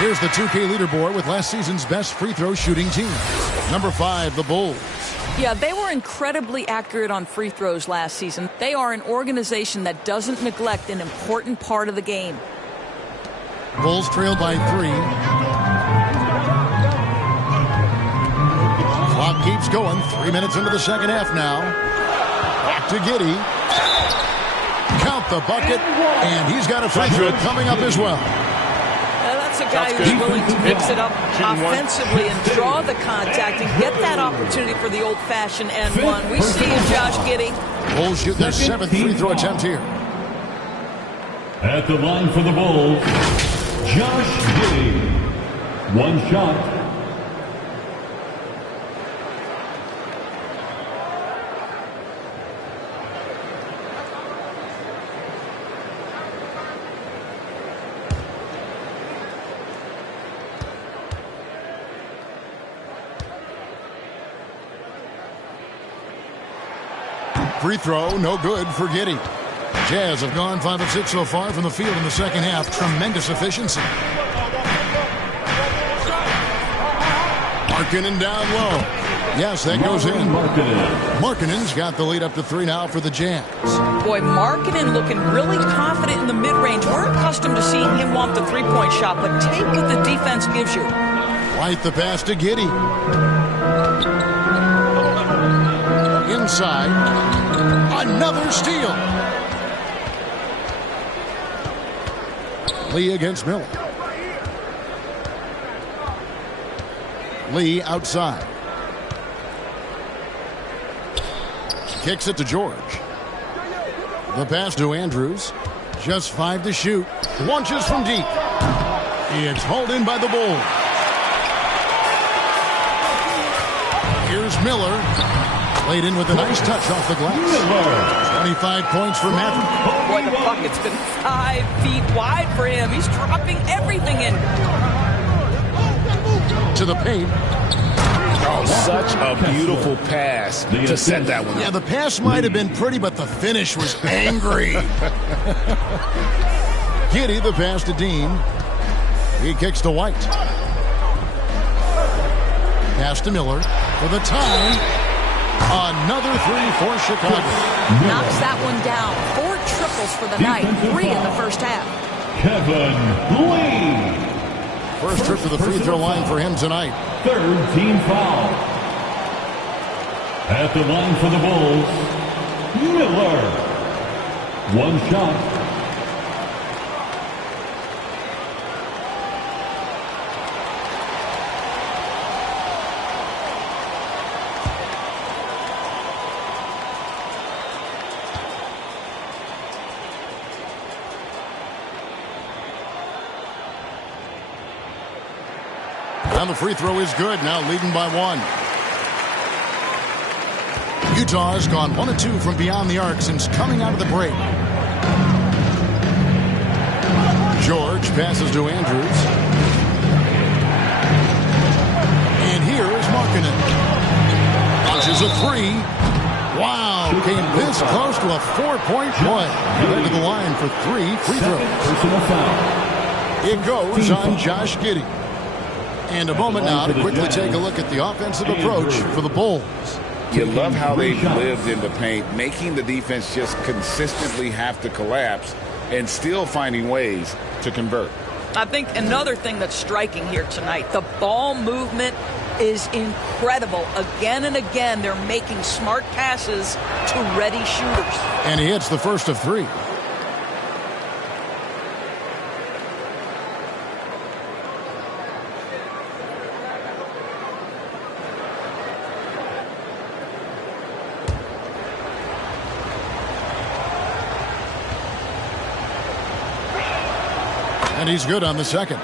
Here's the 2K leaderboard with last season's best free throw shooting team. Number 5, the Bulls. Yeah, they were incredibly accurate on free throws last season. They are an organization that doesn't neglect an important part of the game. Bulls trail by 3. keeps going. 3 minutes into the second half now. Back to Giddey. Count the bucket, and he's got a free throw coming up as well. That's a guy who's willing to mix it up offensively and draw the contact and get that opportunity for the old-fashioned and one. We see you, Josh Giddey. Bulls shoot their 7th free throw attempt here. At the line for the Bulls, Josh Giddey. One shot. Free throw, no good for Giddey. Jazz have gone 5 of 6 so far from the field in the second half. Tremendous efficiency. Markkanen down low. Yes, that goes in. Markkanen's got the lead up to 3 now for the Jazz. Boy, Markkanen looking really confident in the mid-range. We're accustomed to seeing him want the three-point shot, but take what the defense gives you. White the pass to Giddey. Inside. Another steal. Lee against Miller. Lee outside. Kicks it to George. The pass to Andrews. Just 5 to shoot. Launches from deep. It's hauled in by the Bulls. Here's Miller. Laid in with a nice touch off the glass. 25 points for Maverick. Boy, the bucket's been 5 feet wide for him. He's dropping everything in. To the paint. Oh, such a beautiful pass to set that one. Yeah, the pass might have been pretty, but the finish was angry. Giddey, the pass to Dean. He kicks to White. Pass to Miller for the tie. Another 3 for Chicago. Knocks that one down. 4 triples for the night. 3 in the first half. Kevin Lee. First trip to the free throw line for him tonight. 3rd team foul. At the line for the Bulls, Miller. One shot. And the free throw is good, now leading by 1. Utah has gone 1 of 2 from beyond the arc since coming out of the break. George passes to Andrews. And here is Markkanen. Launches a 3. Wow, came this close to a 4-point play. Headed to the line for 3 free throws. It goes on Josh Giddey. And a moment now to quickly take a look at the offensive approach for the Bulls. You love how they've lived in the paint, making the defense just consistently have to collapse and still finding ways to convert. I think another thing that's striking here tonight, the ball movement is incredible. Again and again, they're making smart passes to ready shooters. And he hits the first of 3. And he's good on the second.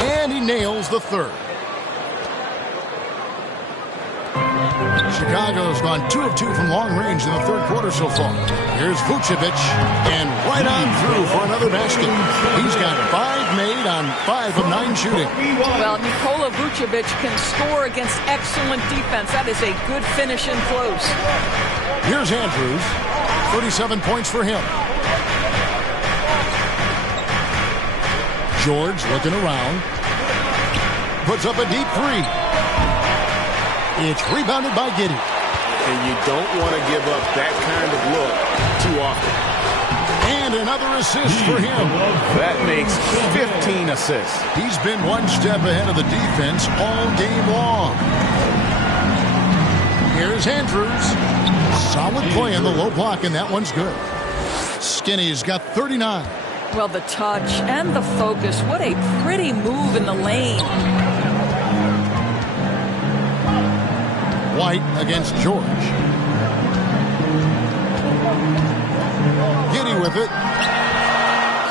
And he nails the third. Chicago's gone 2 of 2 from long range in the third quarter so far. Here's Vucevic, and right on through for another basket. He's got 5 made on 5 of 9 shooting. Well, Nikola Vucevic can score against excellent defense. That is a good finish in close. Here's Andrews, 37 points for him. George looking around. Puts up a deep three. It's rebounded by Giddey. And you don't want to give up that kind of look too often. And another assist for him. That makes 15 assists. He's been one step ahead of the defense all game long. Here's Andrews. Solid play in the low block, and that one's good. Skinny's got 39. Well, the touch and the focus. What a pretty move in the lane. White against George. Giddey with it.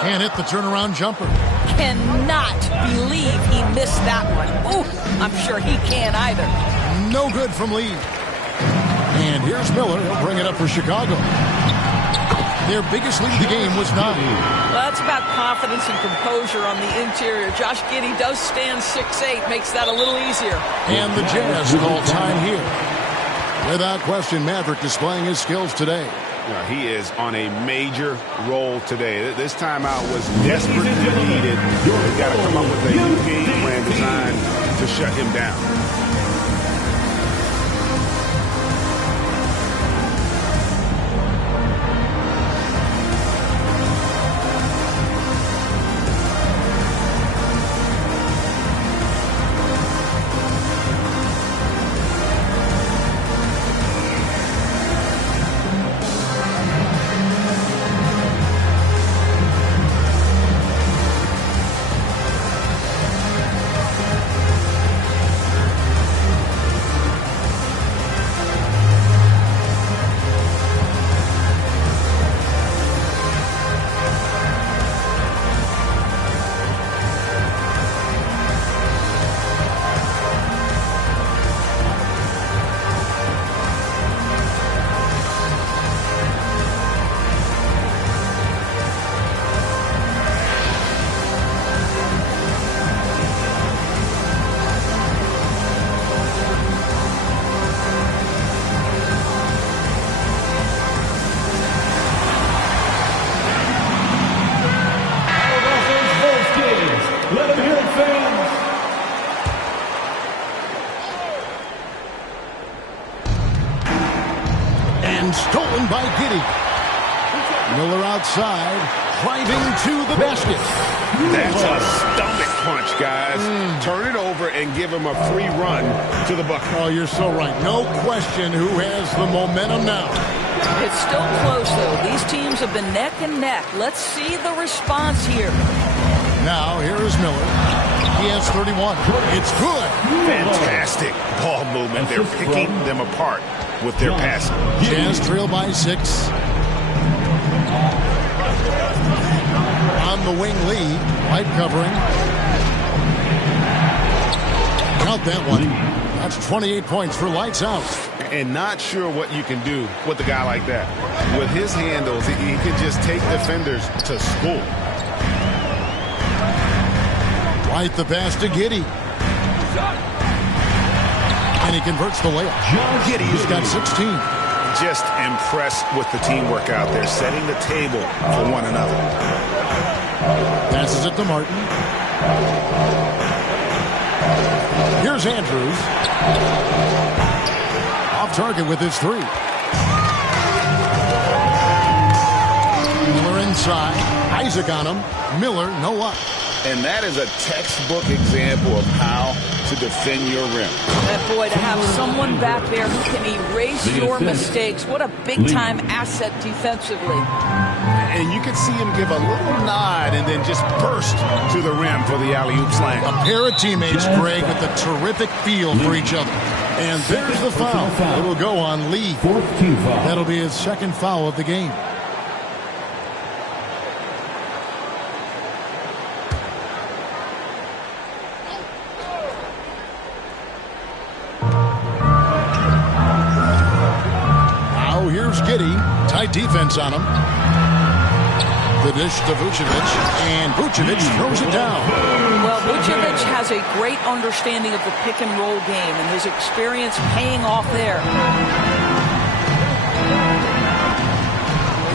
Can't hit the turnaround jumper. Cannot believe he missed that one. Ooh, I'm sure he can't either. No good from Lee. And here's Miller. He'll bring it up for Chicago. Their biggest lead of the game was 9. Well, that's about confidence and composure on the interior. Josh Giddey does stand 6'8", makes that a little easier. And the Jazz call time here. Without question, Maverick displaying his skills today. He is on a major roll today. This timeout was desperately needed. We've got to come up with a new game plan designed to shut him down. Stolen by Giddey. Miller outside, driving to the basket. That's a stomach punch, guys. Turn it over and give him a free run to the bucket. Oh, you're so right. No question who has the momentum now. It's still close, though. These teams have been neck and neck. Let's see the response here. Now, here is Miller. He has 31. It's good. Fantastic ball movement. They're picking them apart with their passing. Jazz trail by 6. On the wing, Lee. White covering. Count that one. That's 28 points for lights out. And not sure what you can do with a guy like that. With his handles, he can just take defenders to school. White the pass to Giddey. And he converts the layup. Giddey's got 16. Just impressed with the teamwork out there, setting the table for one another. Passes it to Martin. Here's Andrews. Off target with his 3. Miller inside. Isaac on him. Miller, no luck. And that is a textbook example of how to defend your rim. And boy, to have someone back there who can erase your mistakes, what a big-time asset defensively. And you can see him give a little nod and then just burst to the rim for the alley-oop slam. A pair of teammates, Greg, with a terrific feel for each other. And there's the foul. It'll go on Lee. That'll be his second foul of the game. Giddey, tight defense on him. The dish to Vucevic, and Vucevic throws it down. Well, Vucevic has a great understanding of the pick-and-roll game, and his experience paying off there.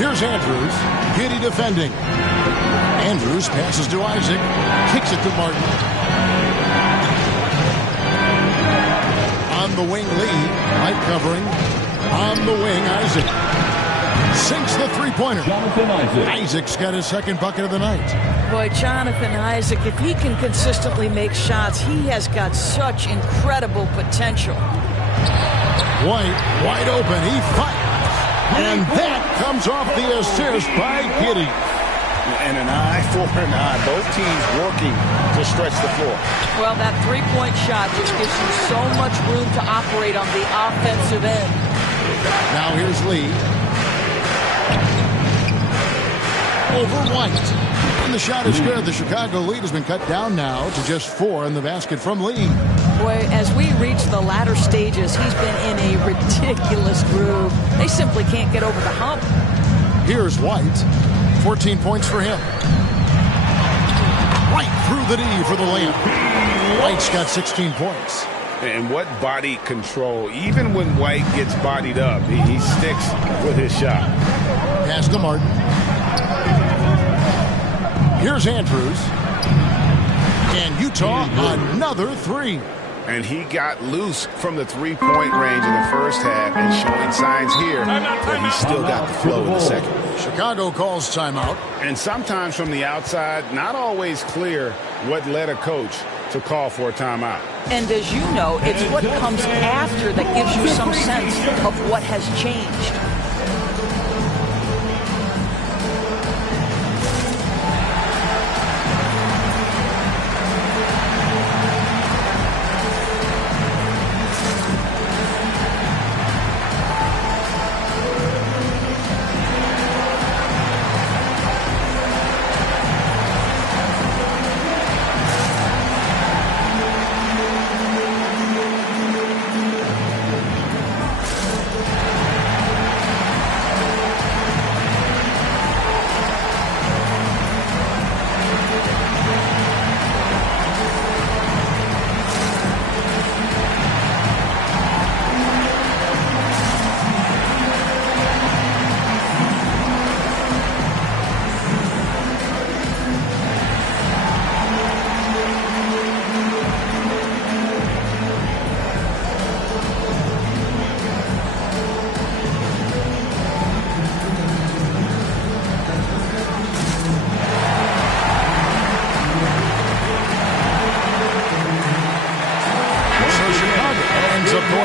Here's Andrews. Giddey defending. Andrews passes to Isaac. Kicks it to Martin. On the wing, Lee. Light covering. On the wing, Isaac. Sinks the three-pointer. Isaac's got his second bucket of the night. Boy, Jonathan Isaac, if he can consistently make shots, he has got such incredible potential. White, wide open. He fires. And that comes off the assist by Giddey. And an eye for an eye. Both teams working to stretch the floor. Well, that three-point shot just gives you so much room to operate on the offensive end. Now here's Lee. Over White. And the shot is good. The Chicago lead has been cut down now to just 4 in the basket from Lee. Boy, as we reach the latter stages, he's been in a ridiculous groove. They simply can't get over the hump. Here's White. 14 points for him. Right through the knee for the layup. White's got 16 points. And what body control. Even when White gets bodied up, he sticks with his shot. Pass to Martin. Here's Andrews. And Utah, another three. And he got loose from the three-point range in the first half and showing signs here that he's still got the flow in the second. Chicago calls timeout. And sometimes from the outside, not always clear what led a coach to call for a timeout. And as you know, it's what comes after that gives you some sense of what has changed.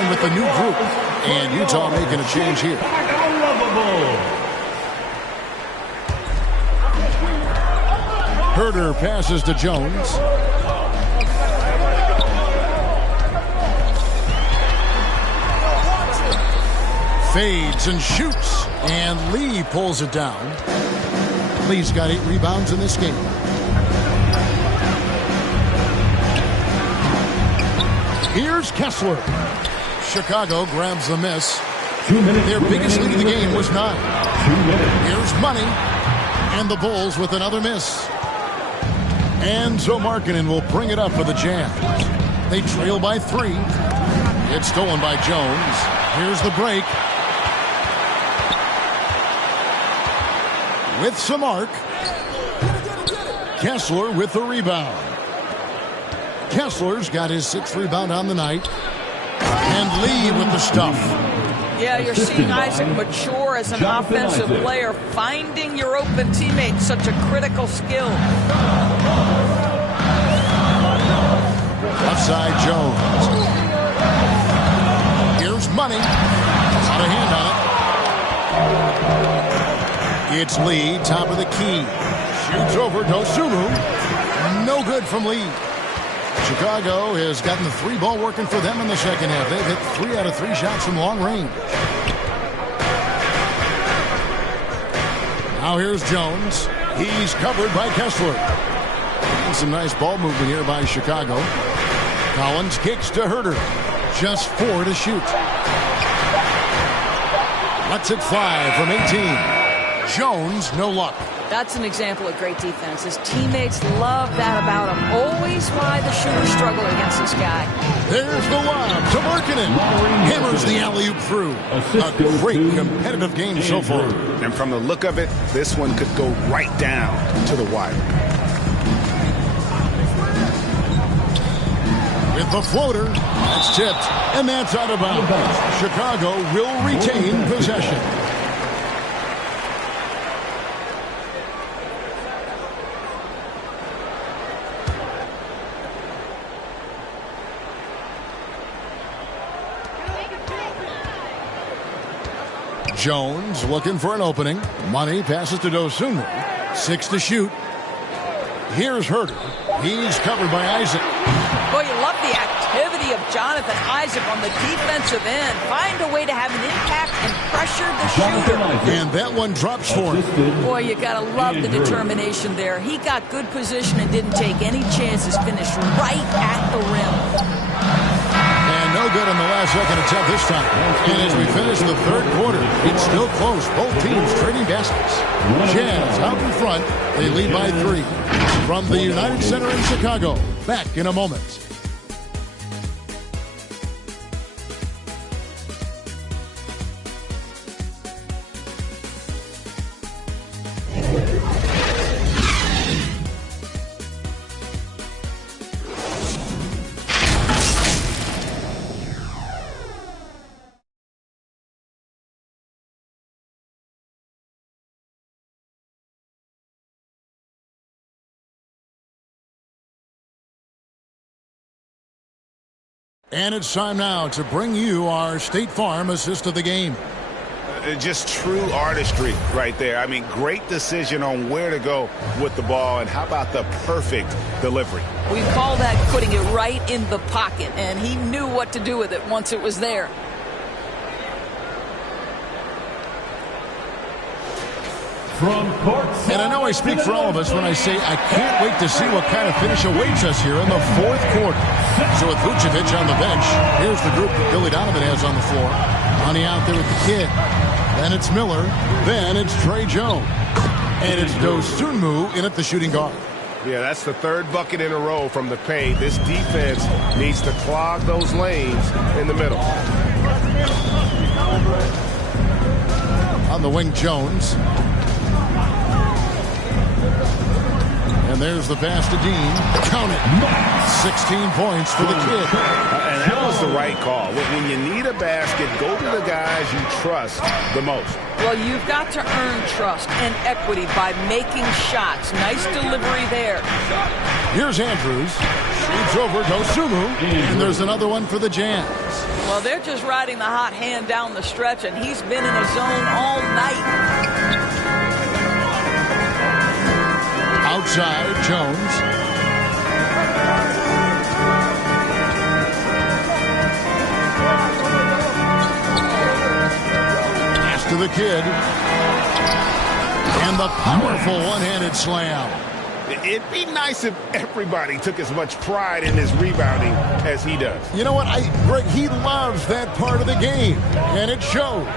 With the new group, and Utah making a change here. Herter passes to Jones. Fades and shoots, and Lee pulls it down. Lee's got 8 rebounds in this game. Here's Kessler. Chicago grabs the miss. Their biggest lead of the game was 9. Here's Money. And the Bulls with another miss. And so Markkanen will bring it up for the Jazz. They trail by 3. It's stolen by Jones. Here's the break. With some arc. Kessler with the rebound. Kessler's got his 6th rebound on the night. And Lee with the stuff. Yeah, you're seeing Isaac mature as an offensive player, finding your open teammate, such a critical skill. Outside Jones. Here's Money. Got a hand on it. It's Lee, top of the key. Shoots over Dosunmu. No good from Lee. Chicago has gotten the 3 ball working for them in the second half. They've hit 3 out of 3 shots from long range. Now here's Jones. He's covered by Kessler. And some nice ball movement here by Chicago. Collins kicks to Herter. Just 4 to shoot. Lets it fly from 18. Jones, no luck. That's an example of great defense. His teammates love that about him. Always worries why the shooters struggle against this guy. There's the lob to Markkanen. Hammers the alley-oop through. A great competitive game so far. And from the look of it, this one could go right down to the wire. With the floater, that's tipped, and that's out of bounds. Chicago will retain possession. Jones looking for an opening. Money passes to Dosunmu. 6 to shoot. Here's Herter. He's covered by Isaac. Boy, you love the activity of Jonathan Isaac on the defensive end. Find a way to have an impact and pressure the shooter. And that one drops for him. Boy, you got to love the determination there. He got good position and didn't take any chances. Finished right at the rim. And no good on the last second attempt this time. And as we finish the third quarter, it's still close. Both teams trading baskets. Jazz out in front. They lead by 3. From the United Center in Chicago. Back in a moment. And it's time now to bring you our State Farm assist of the game. Just true artistry right there. I mean, great decision on where to go with the ball, and how about the perfect delivery? We call that putting it right in the pocket, and he knew what to do with it once it was there. And I know I speak for all of us when I say I can't wait to see what kind of finish awaits us here in the fourth quarter. So with Vucevic on the bench, here's the group that Billy Donovan has on the floor. Money out there with the kid. Then it's Miller. Then it's Trey Jones. And it's Dosunmu in at the shooting guard. Yeah, that's the third bucket in a row from the paint. This defense needs to clog those lanes in the middle. On the wing, Jones. And there's the pass to Dean. Count it. 16 points for the kid. And that was the right call. When you need a basket, go to the guys you trust the most. Well, you've got to earn trust and equity by making shots. Nice delivery there. Here's Andrews. Shoots over Dosunmu. And there's another one for the Jazz. Well, they're just riding the hot hand down the stretch, and he's been in a zone all night. Outside, Jones. Pass to the kid. And the powerful one-handed slam. It'd be nice if everybody took as much pride in his rebounding as he does. You know what? Greg, he loves that part of the game, and it shows.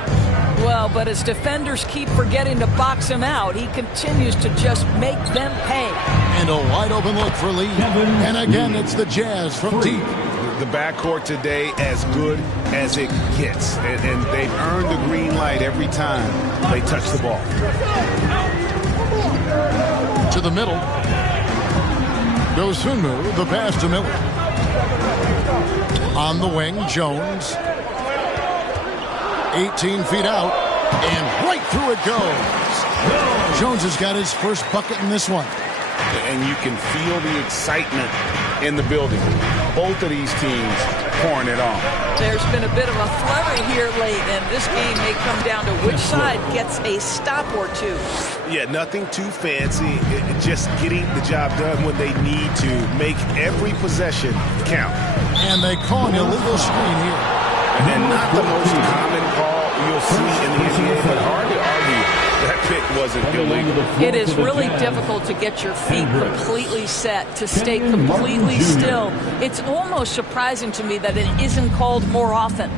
Well, but as defenders keep forgetting to box him out, he continues to just make them pay. And a wide open look for Lee. And again, it's the Jazz from deep. The backcourt today as good as it gets. And they've earned the green light every time they touch the ball. To the middle. Dosunmu, the pass to Miller. On the wing, Jones. 18 feet out, and right through it goes. Jones has got his first bucket in this one. And you can feel the excitement in the building. Both of these teams pouring it on. There's been a bit of a flurry here late, and this game may come down to which side gets a stop or two. Yeah, nothing too fancy. Just getting the job done when they need to. Make every possession count. And they call an illegal screen here. And not the most common call you'll see in the NBA, but hard to argue that pick wasn't illegal. It is really difficult to get your feet completely set, to stay completely still. It's almost surprising to me that it isn't called more often.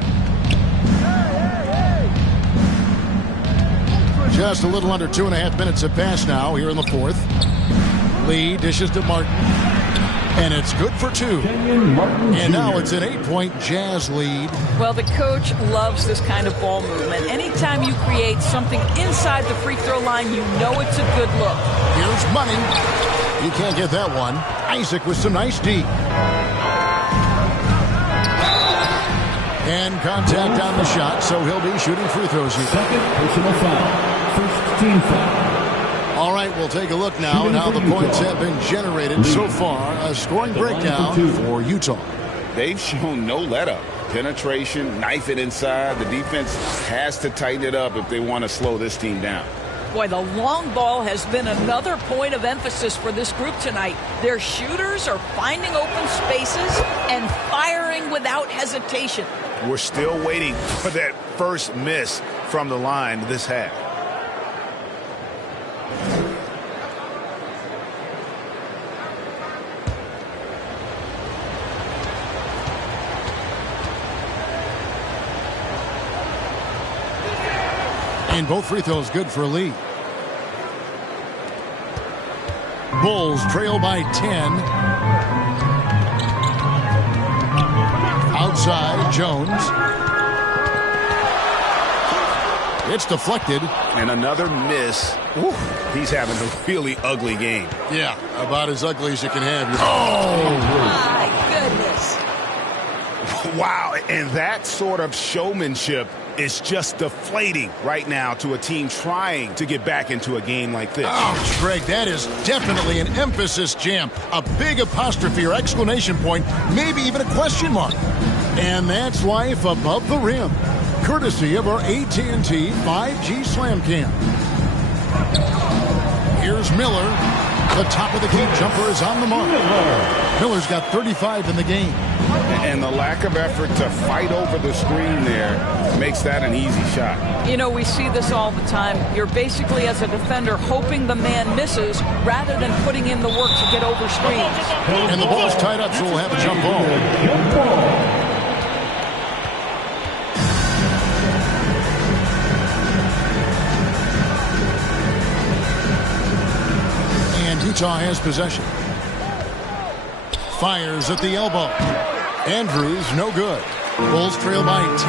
Just a little under 2.5 minutes have passed now here in the fourth. Lee dishes to Martin. And it's good for 2. And now it's an 8-point Jazz lead. Well, the coach loves this kind of ball movement. Anytime you create something inside the free throw line, you know it's a good look. Here's Money. He can't get that one. Isaac with some nice D. And contact on the shot, so he'll be shooting free throws here. Second personal foul. First team foul. All right, we'll take a look now at how the points have been generated so far. A scoring breakdown for Utah. They've shown no let-up. Penetration, knife it inside. The defense has to tighten it up if they want to slow this team down. Boy, the long ball has been another point of emphasis for this group tonight. Their shooters are finding open spaces and firing without hesitation. We're still waiting for that first miss from the line this half. And both free throws good for Lee. Bulls trail by 10. Outside, Jones. It's deflected. And another miss. Ooh, he's having a really ugly game. Yeah, about as ugly as you can have. Oh, my goodness. Wow, and that sort of showmanship is just deflating right now to a team trying to get back into a game like this. Oh, Greg, that is definitely an emphasis jam. A big apostrophe or exclamation point, maybe even a question mark. And that's life above the rim, courtesy of our AT&T 5G Slam Cam. Here's Miller. The top of the key jumper is on the mark. Miller's got 35 in the game. And the lack of effort to fight over the screen there makes that an easy shot. You know, we see this all the time. You're basically, as a defender, hoping the man misses rather than putting in the work to get over screens. And the ball's tied up, so we'll have a jump ball. Utah has possession. Fires at the elbow. Andrews, no good. Bulls trail by 10.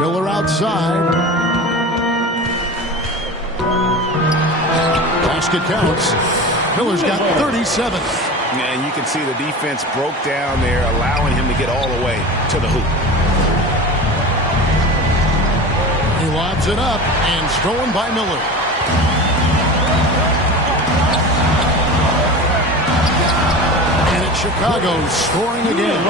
Miller outside. Basket counts. Miller's got 37. And you can see the defense broke down there, allowing him to get all the way to the hoop. He lobs it up and stolen by Miller. And it's Chicago scoring again.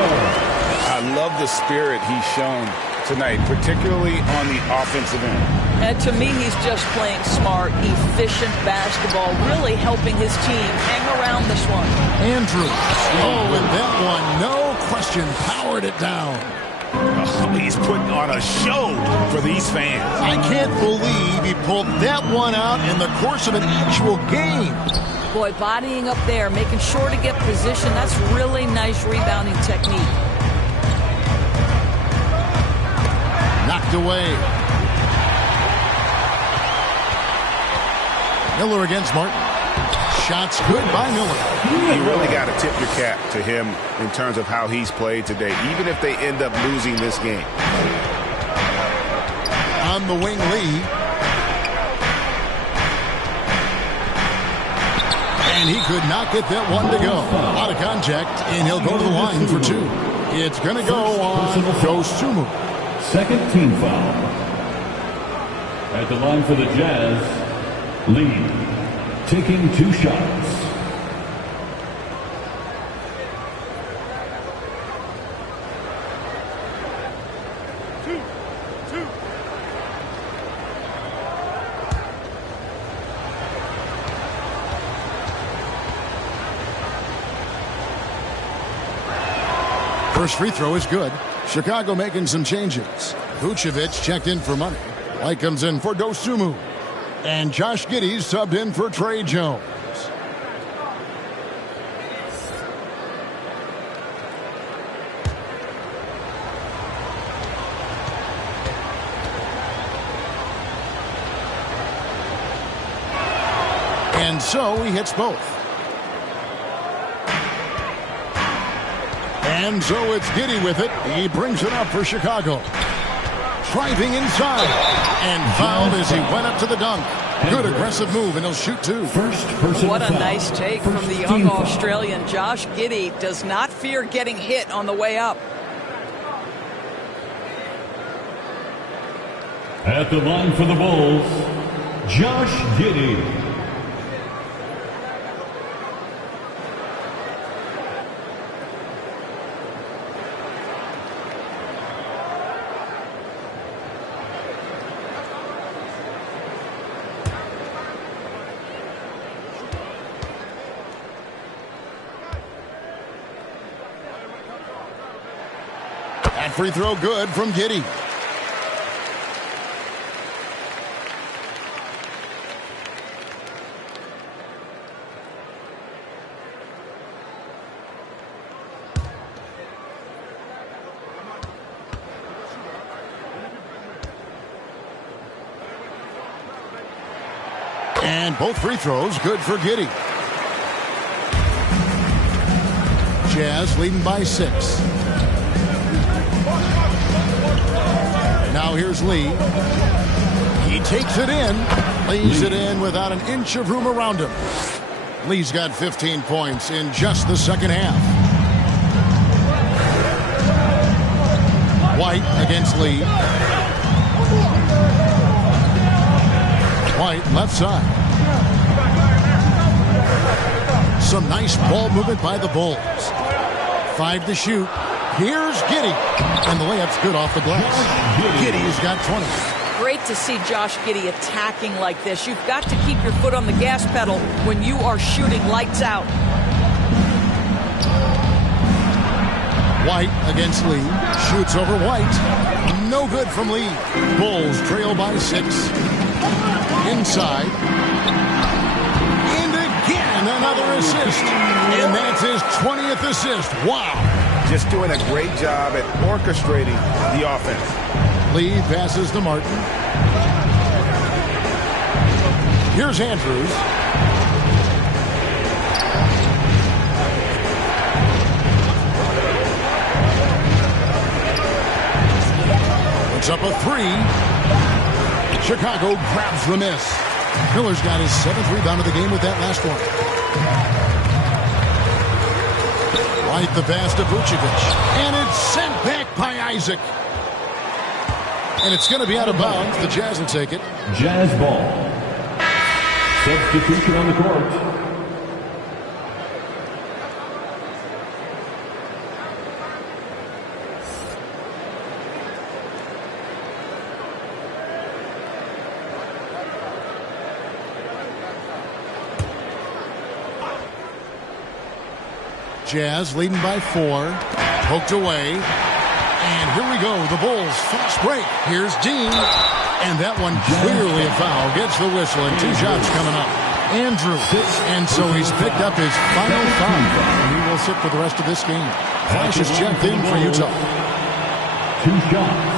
I love the spirit he's shown tonight, particularly on the offensive end. And to me, he's just playing smart, efficient basketball, really helping his team hang around this one. Andrews. Oh, and that one, no question, powered it down. Oh, he's putting on a show for these fans. I can't believe he pulled that one out in the course of an actual game. Boy, bodying up there, making sure to get position. That's really nice rebounding technique. Knocked away. Miller against Martin. Shots good by Miller. You really got to tip your cap to him in terms of how he's played today, even if they end up losing this game. On the wing, Lee. And he could not get that one to go. Out of contact, and he'll go to the line for 2. It's going to go on Dosunmu. Second team foul. At the line for the Jazz, Lee. Taking 2 shots. First free throw is good. Chicago making some changes. Vucevic checked in for Money. White comes in for Dosunmu. And Josh Giddey subbed in for Trey Jones. And so he hits both. And so it's Giddey with it. He brings it up for Chicago. Driving inside. And fouled as he went up to the dunk. Good aggressive move, and he'll shoot two. What a nice take from the young Australian. Josh Giddey does not fear getting hit on the way up. At the line for the Bulls, Josh Giddey. That free throw good from Giddey. And both free throws good for Giddey. Jazz leading by 6. Now here's Lee. He takes it in. Lays it in without an inch of room around him. Lee's got 15 points in just the second half. White against Lee. White left side. Some nice ball movement by the Bulls. 5 to shoot. Here's Giddey. And the layup's good off the glass. Giddey's got 20. Great to see Josh Giddey attacking like this. You've got to keep your foot on the gas pedal when you are shooting lights out. White against Lee. Shoots over White. No good from Lee. Bulls trail by 6. Inside. And again, another assist. And that's his 20th assist. Wow. Just doing a great job at orchestrating the offense. Lee passes to Martin. Here's Andrews. Puts up a 3. Chicago grabs the miss. Miller's got his 7th rebound of the game with that last one. Right the pass to Vucevic. And it's sent back by Isaac. And it's going to be out of bounds. The Jazz will take it. Jazz ball. Substitution on the court. Jazz leading by 4. Poked away. And here we go. The Bulls fast break. Here's Dean. And that one clearly a foul. Gets the whistle and 2 shots coming up. Andrew. And so he's picked up his final foul. And he will sit for the rest of this game. Flash is checked in for Utah. 2 shots.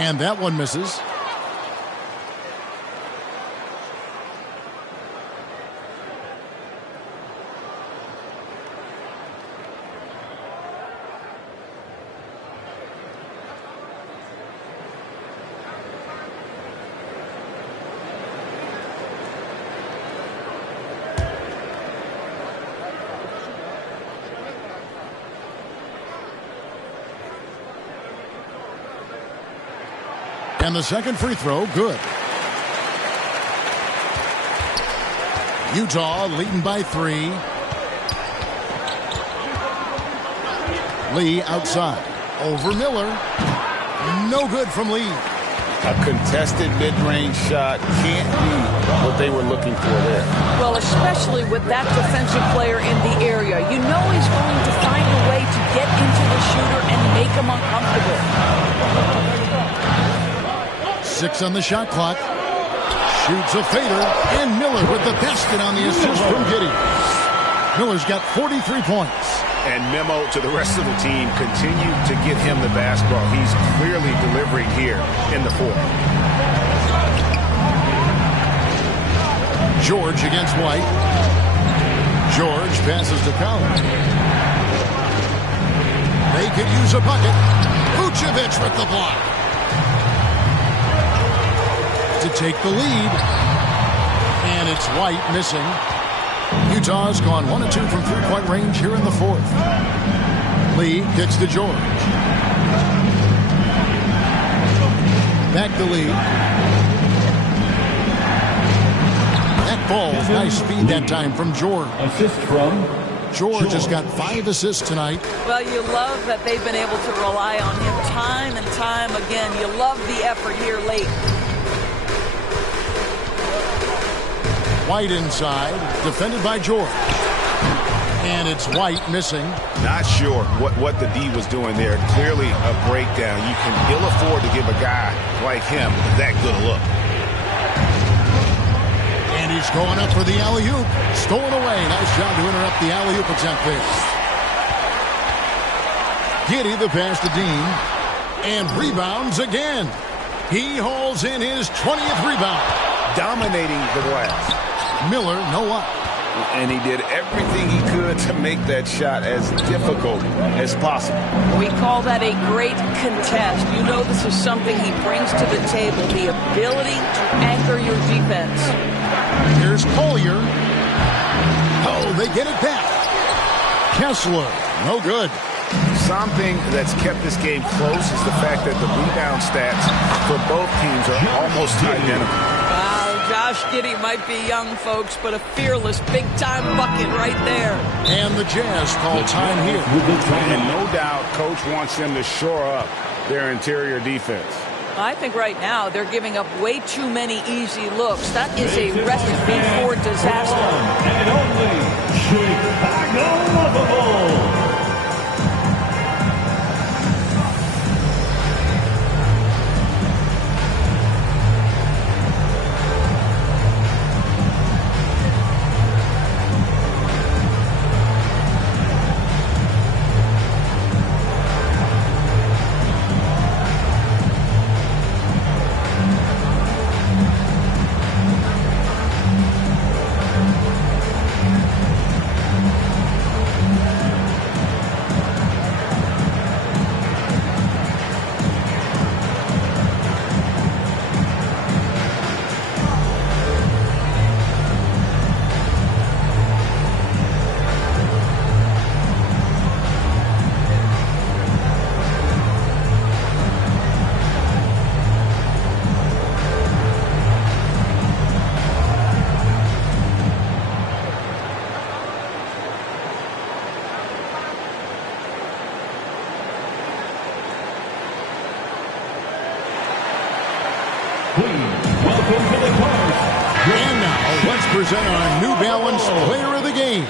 And that one misses. And the second free throw, good. Utah leading by 3. Lee outside. Over Miller. No good from Lee. A contested mid-range shot can't be what they were looking for there. Well, especially with that defensive player in the area. You know he's going to find a way to get into the shooter and make him uncomfortable. 6 on the shot clock. Shoots a fader, and Miller with the basket on the assist from Giddey. Miller's got 43 points. And memo to the rest of the team, continue to get him the basketball. He's clearly delivering here in the fourth. George against White. George passes to Collins. They could use a bucket. Vucevic with the block. To take the lead. And it's White missing. Utah's gone 1 of 2 from three-point range here in the fourth. Lee kicks to George. Back to Lee. That ball, nice speed that time from George. Assist from George has got 5 assists tonight. Well, you love that they've been able to rely on him time and time again. You love the effort here late. White inside, defended by George. And it's White missing. Not sure what the D was doing there. Clearly a breakdown. You can ill afford to give a guy like him that good a look. And he's going up for the alley-oop. Stolen away. Nice job to interrupt the alley-oop attempt there. Giddey the pass to Dean. And rebounds again. He hauls in his 20th rebound. Dominating the glass. Miller, no up. And he did everything he could to make that shot as difficult as possible. We call that a great contest. You know this is something he brings to the table, the ability to anchor your defense. Here's Collier. Oh, they get it back. Kessler, no good. Something that's kept this game close is the fact that the rebound stats for both teams are almost identical. Josh Giddey might be young, folks, but a fearless big-time bucket right there. And the Jazz call time here. And no doubt, Coach wants them to shore up their interior defense. I think right now they're giving up way too many easy looks. That is a recipe for disaster. And only Chicago Bulls. And now, let's present our New Balance Player of the Game,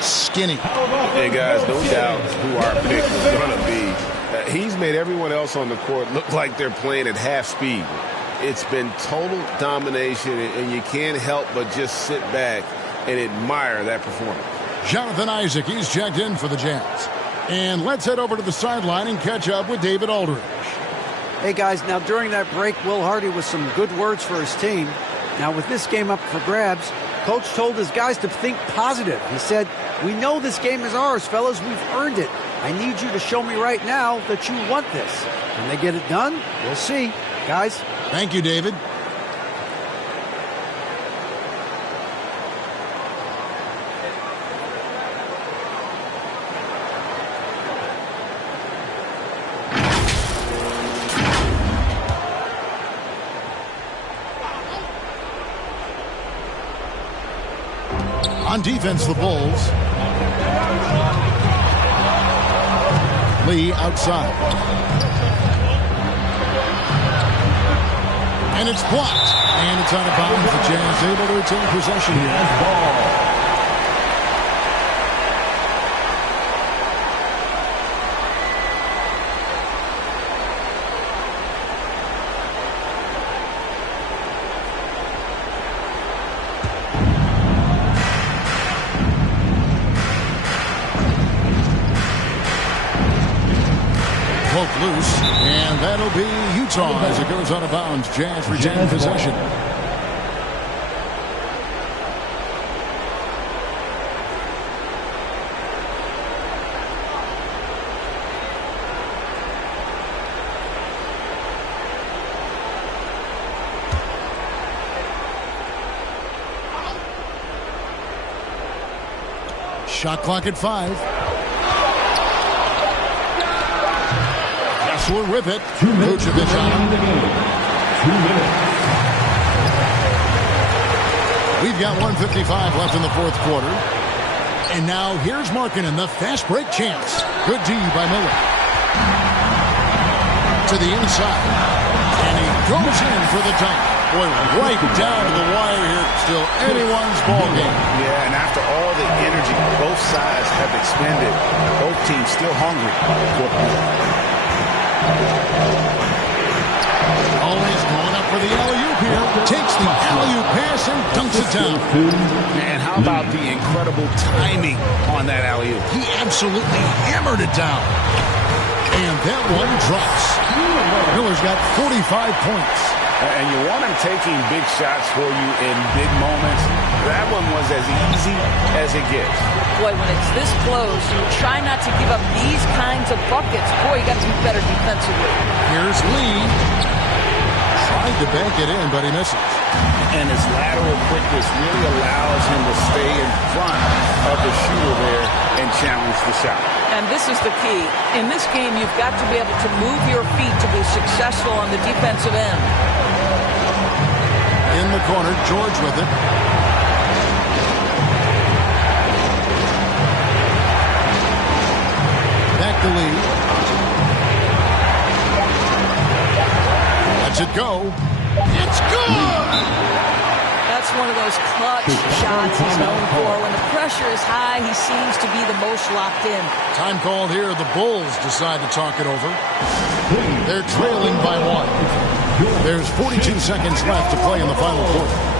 Skinny. Hey, guys, no doubt who our pick is going to be. He's made everyone else on the court look like they're playing at half speed. It's been total domination, and you can't help but just sit back and admire that performance. Jonathan Isaac, he's checked in for the Jazz. And let's head over to the sideline and catch up with David Aldridge. Hey, guys, now during that break, Will Hardy with some good words for his team. Now, with this game up for grabs, Coach told his guys to think positive. He said, "We know this game is ours, fellas. We've earned it. I need you to show me right now that you want this." Can they get it done? We'll see. Guys. Thank you, David. On defense, the Bulls. Lee outside. And it's blocked. And it's out of bounds. The Jazz able to retain possession here. loose, and that'll be Utah as it goes out of bounds. Jazz retain possession. Shot clock at 5. Kessler with it. Vucevic on him. 2 minutes. We've got 1:55 left in the fourth quarter. And now here's Markkanen, the fast break chance. Good D by Miller. To the inside. And he goes in for the dunk. Boy, right down to the wire here. Still anyone's ball game. Yeah, and after all the energy both sides have expended, both teams still hungry for the ball. Always going up for the alley-oop here. Takes the alley-oop pass and dunks it down. Man, how about the incredible timing on that alley-oop? He absolutely hammered it down. And that one drops. Miller's got 45 points. And you want him taking big shots for you in big moments. That one was as easy as it gets. Boy, when it's this close, you try not to give up these kinds of buckets. Boy, you got to be better defensively. Here's Lee. Tried to bank it in, but he misses. And his lateral quickness really allows him to stay in front of the shooter there and challenge the shot. And this is the key. In this game, you've got to be able to move your feet to be successful on the defensive end. In the corner, George with it. Back to Lee. Lets it go. It's good! That's one of those clutch shots he's known for. When the pressure is high, he seems to be the most locked in. Time called here. The Bulls decide to talk it over. They're trailing by 1. There's 42 seconds left to play in the final quarter.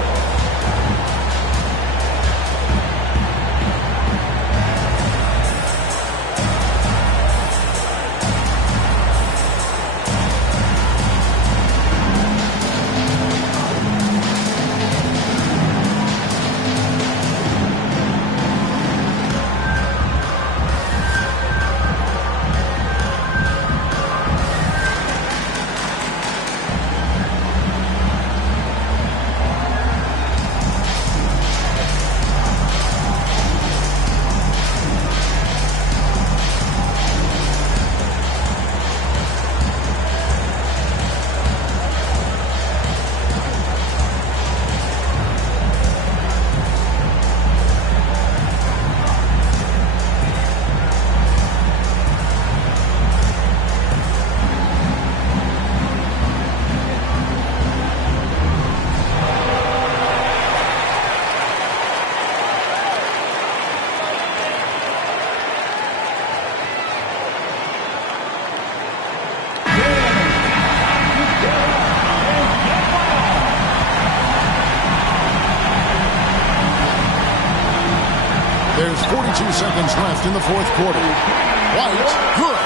There's 42 seconds left in the fourth quarter. White, good.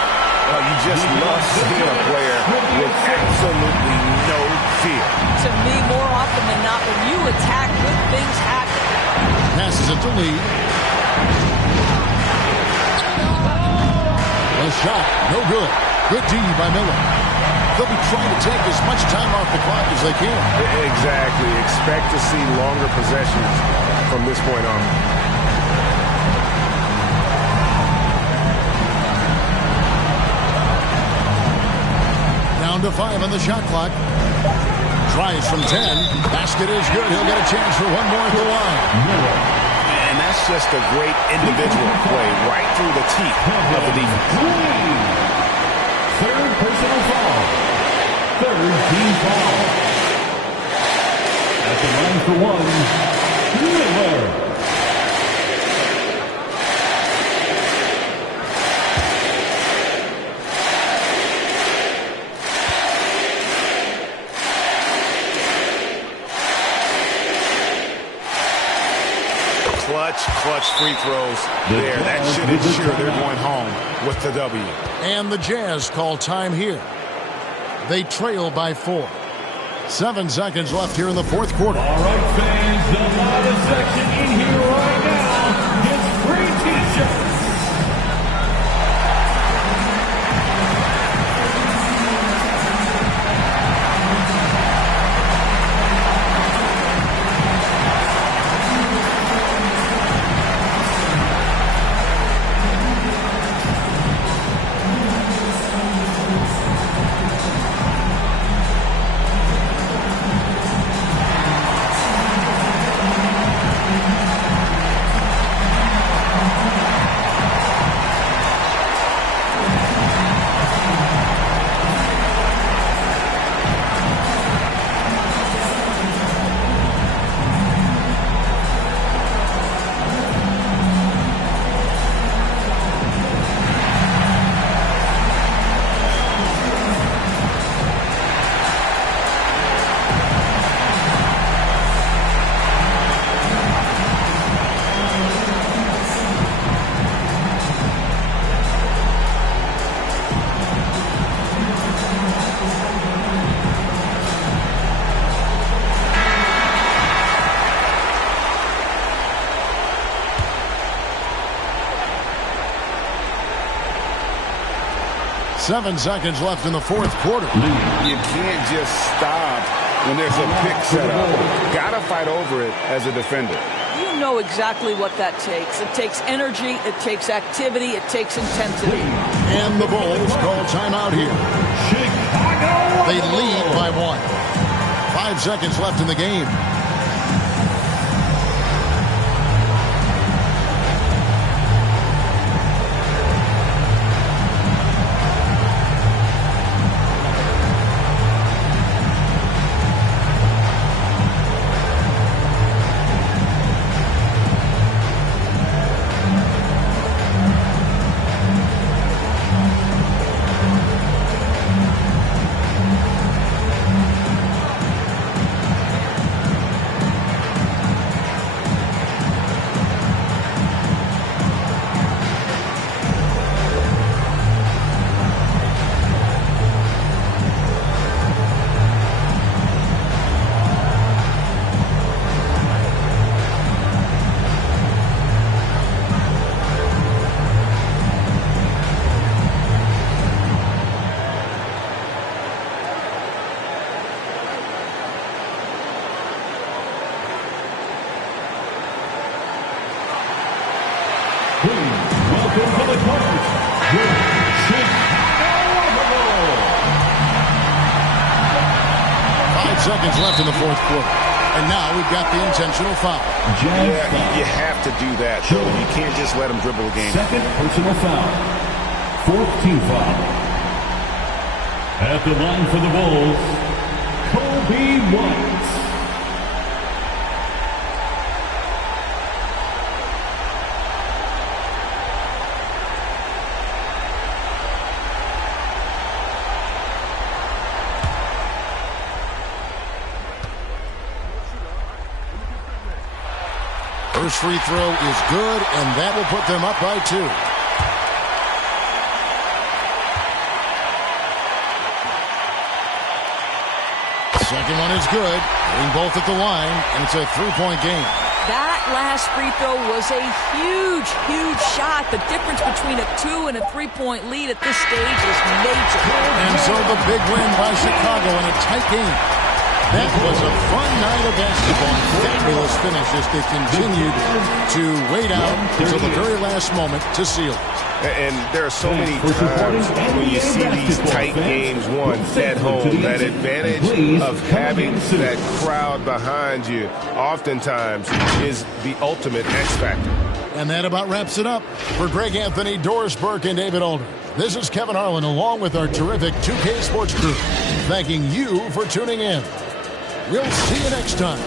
Well, you just love seeing a player with absolutely no fear. To me, more often than not, when you attack, good things happen. Passes it to Lee. A shot, no good. Good D by Miller. They'll be trying to take as much time off the clock as they can. Exactly. Expect to see longer possessions from this point on. Down to 5 on the shot clock. Tries from 10. Basket is good. He'll get a chance for one more at the line. And that's just a great individual play right through the teeth of the defense. Third personal foul. Third team foul. At the line for one, Miller. clutch free throws there. That should ensure they're going home with the W. And the Jazz call time here. They trail by 4. 7 seconds left here in the fourth quarter. All right, fans, the loudest section in here right now gets free T-shirts. Seven seconds left in the fourth quarter. You can't just stop when there's a pick set up. Got to fight over it as a defender. You know exactly what that takes. It takes energy, it takes activity, it takes intensity. And the Bulls call timeout here. Chicago. They lead by 1. 5 seconds left in the game. Welcome to the court, your Chicago Bulls. 5 seconds left in the fourth quarter. And now we've got the intentional foul. Yeah, you have to do that. Sure. You can't just let them dribble the game. Second personal foul. Fourth team foul. At the line for the Bulls, Kobe White. First free throw is good, and that will put them up by 2. Second one is good. Getting both at the line, and it's a 3-point game. That last free throw was a huge, huge shot. The difference between a 2 and a 3-point lead at this stage is major. And so the big win by Chicago in a tight game. That was a fun night of basketball. Fabulous finish as they continued to wait out until the very last moment to seal it. And there are so many times when you see these tight games won at home, that advantage of having that crowd behind you oftentimes is the ultimate X factor. And that about wraps it up. For Greg Anthony, Doris Burke, and David Alder, this is Kevin Harlan along with our terrific 2K Sports crew, thanking you for tuning in. We'll see you next time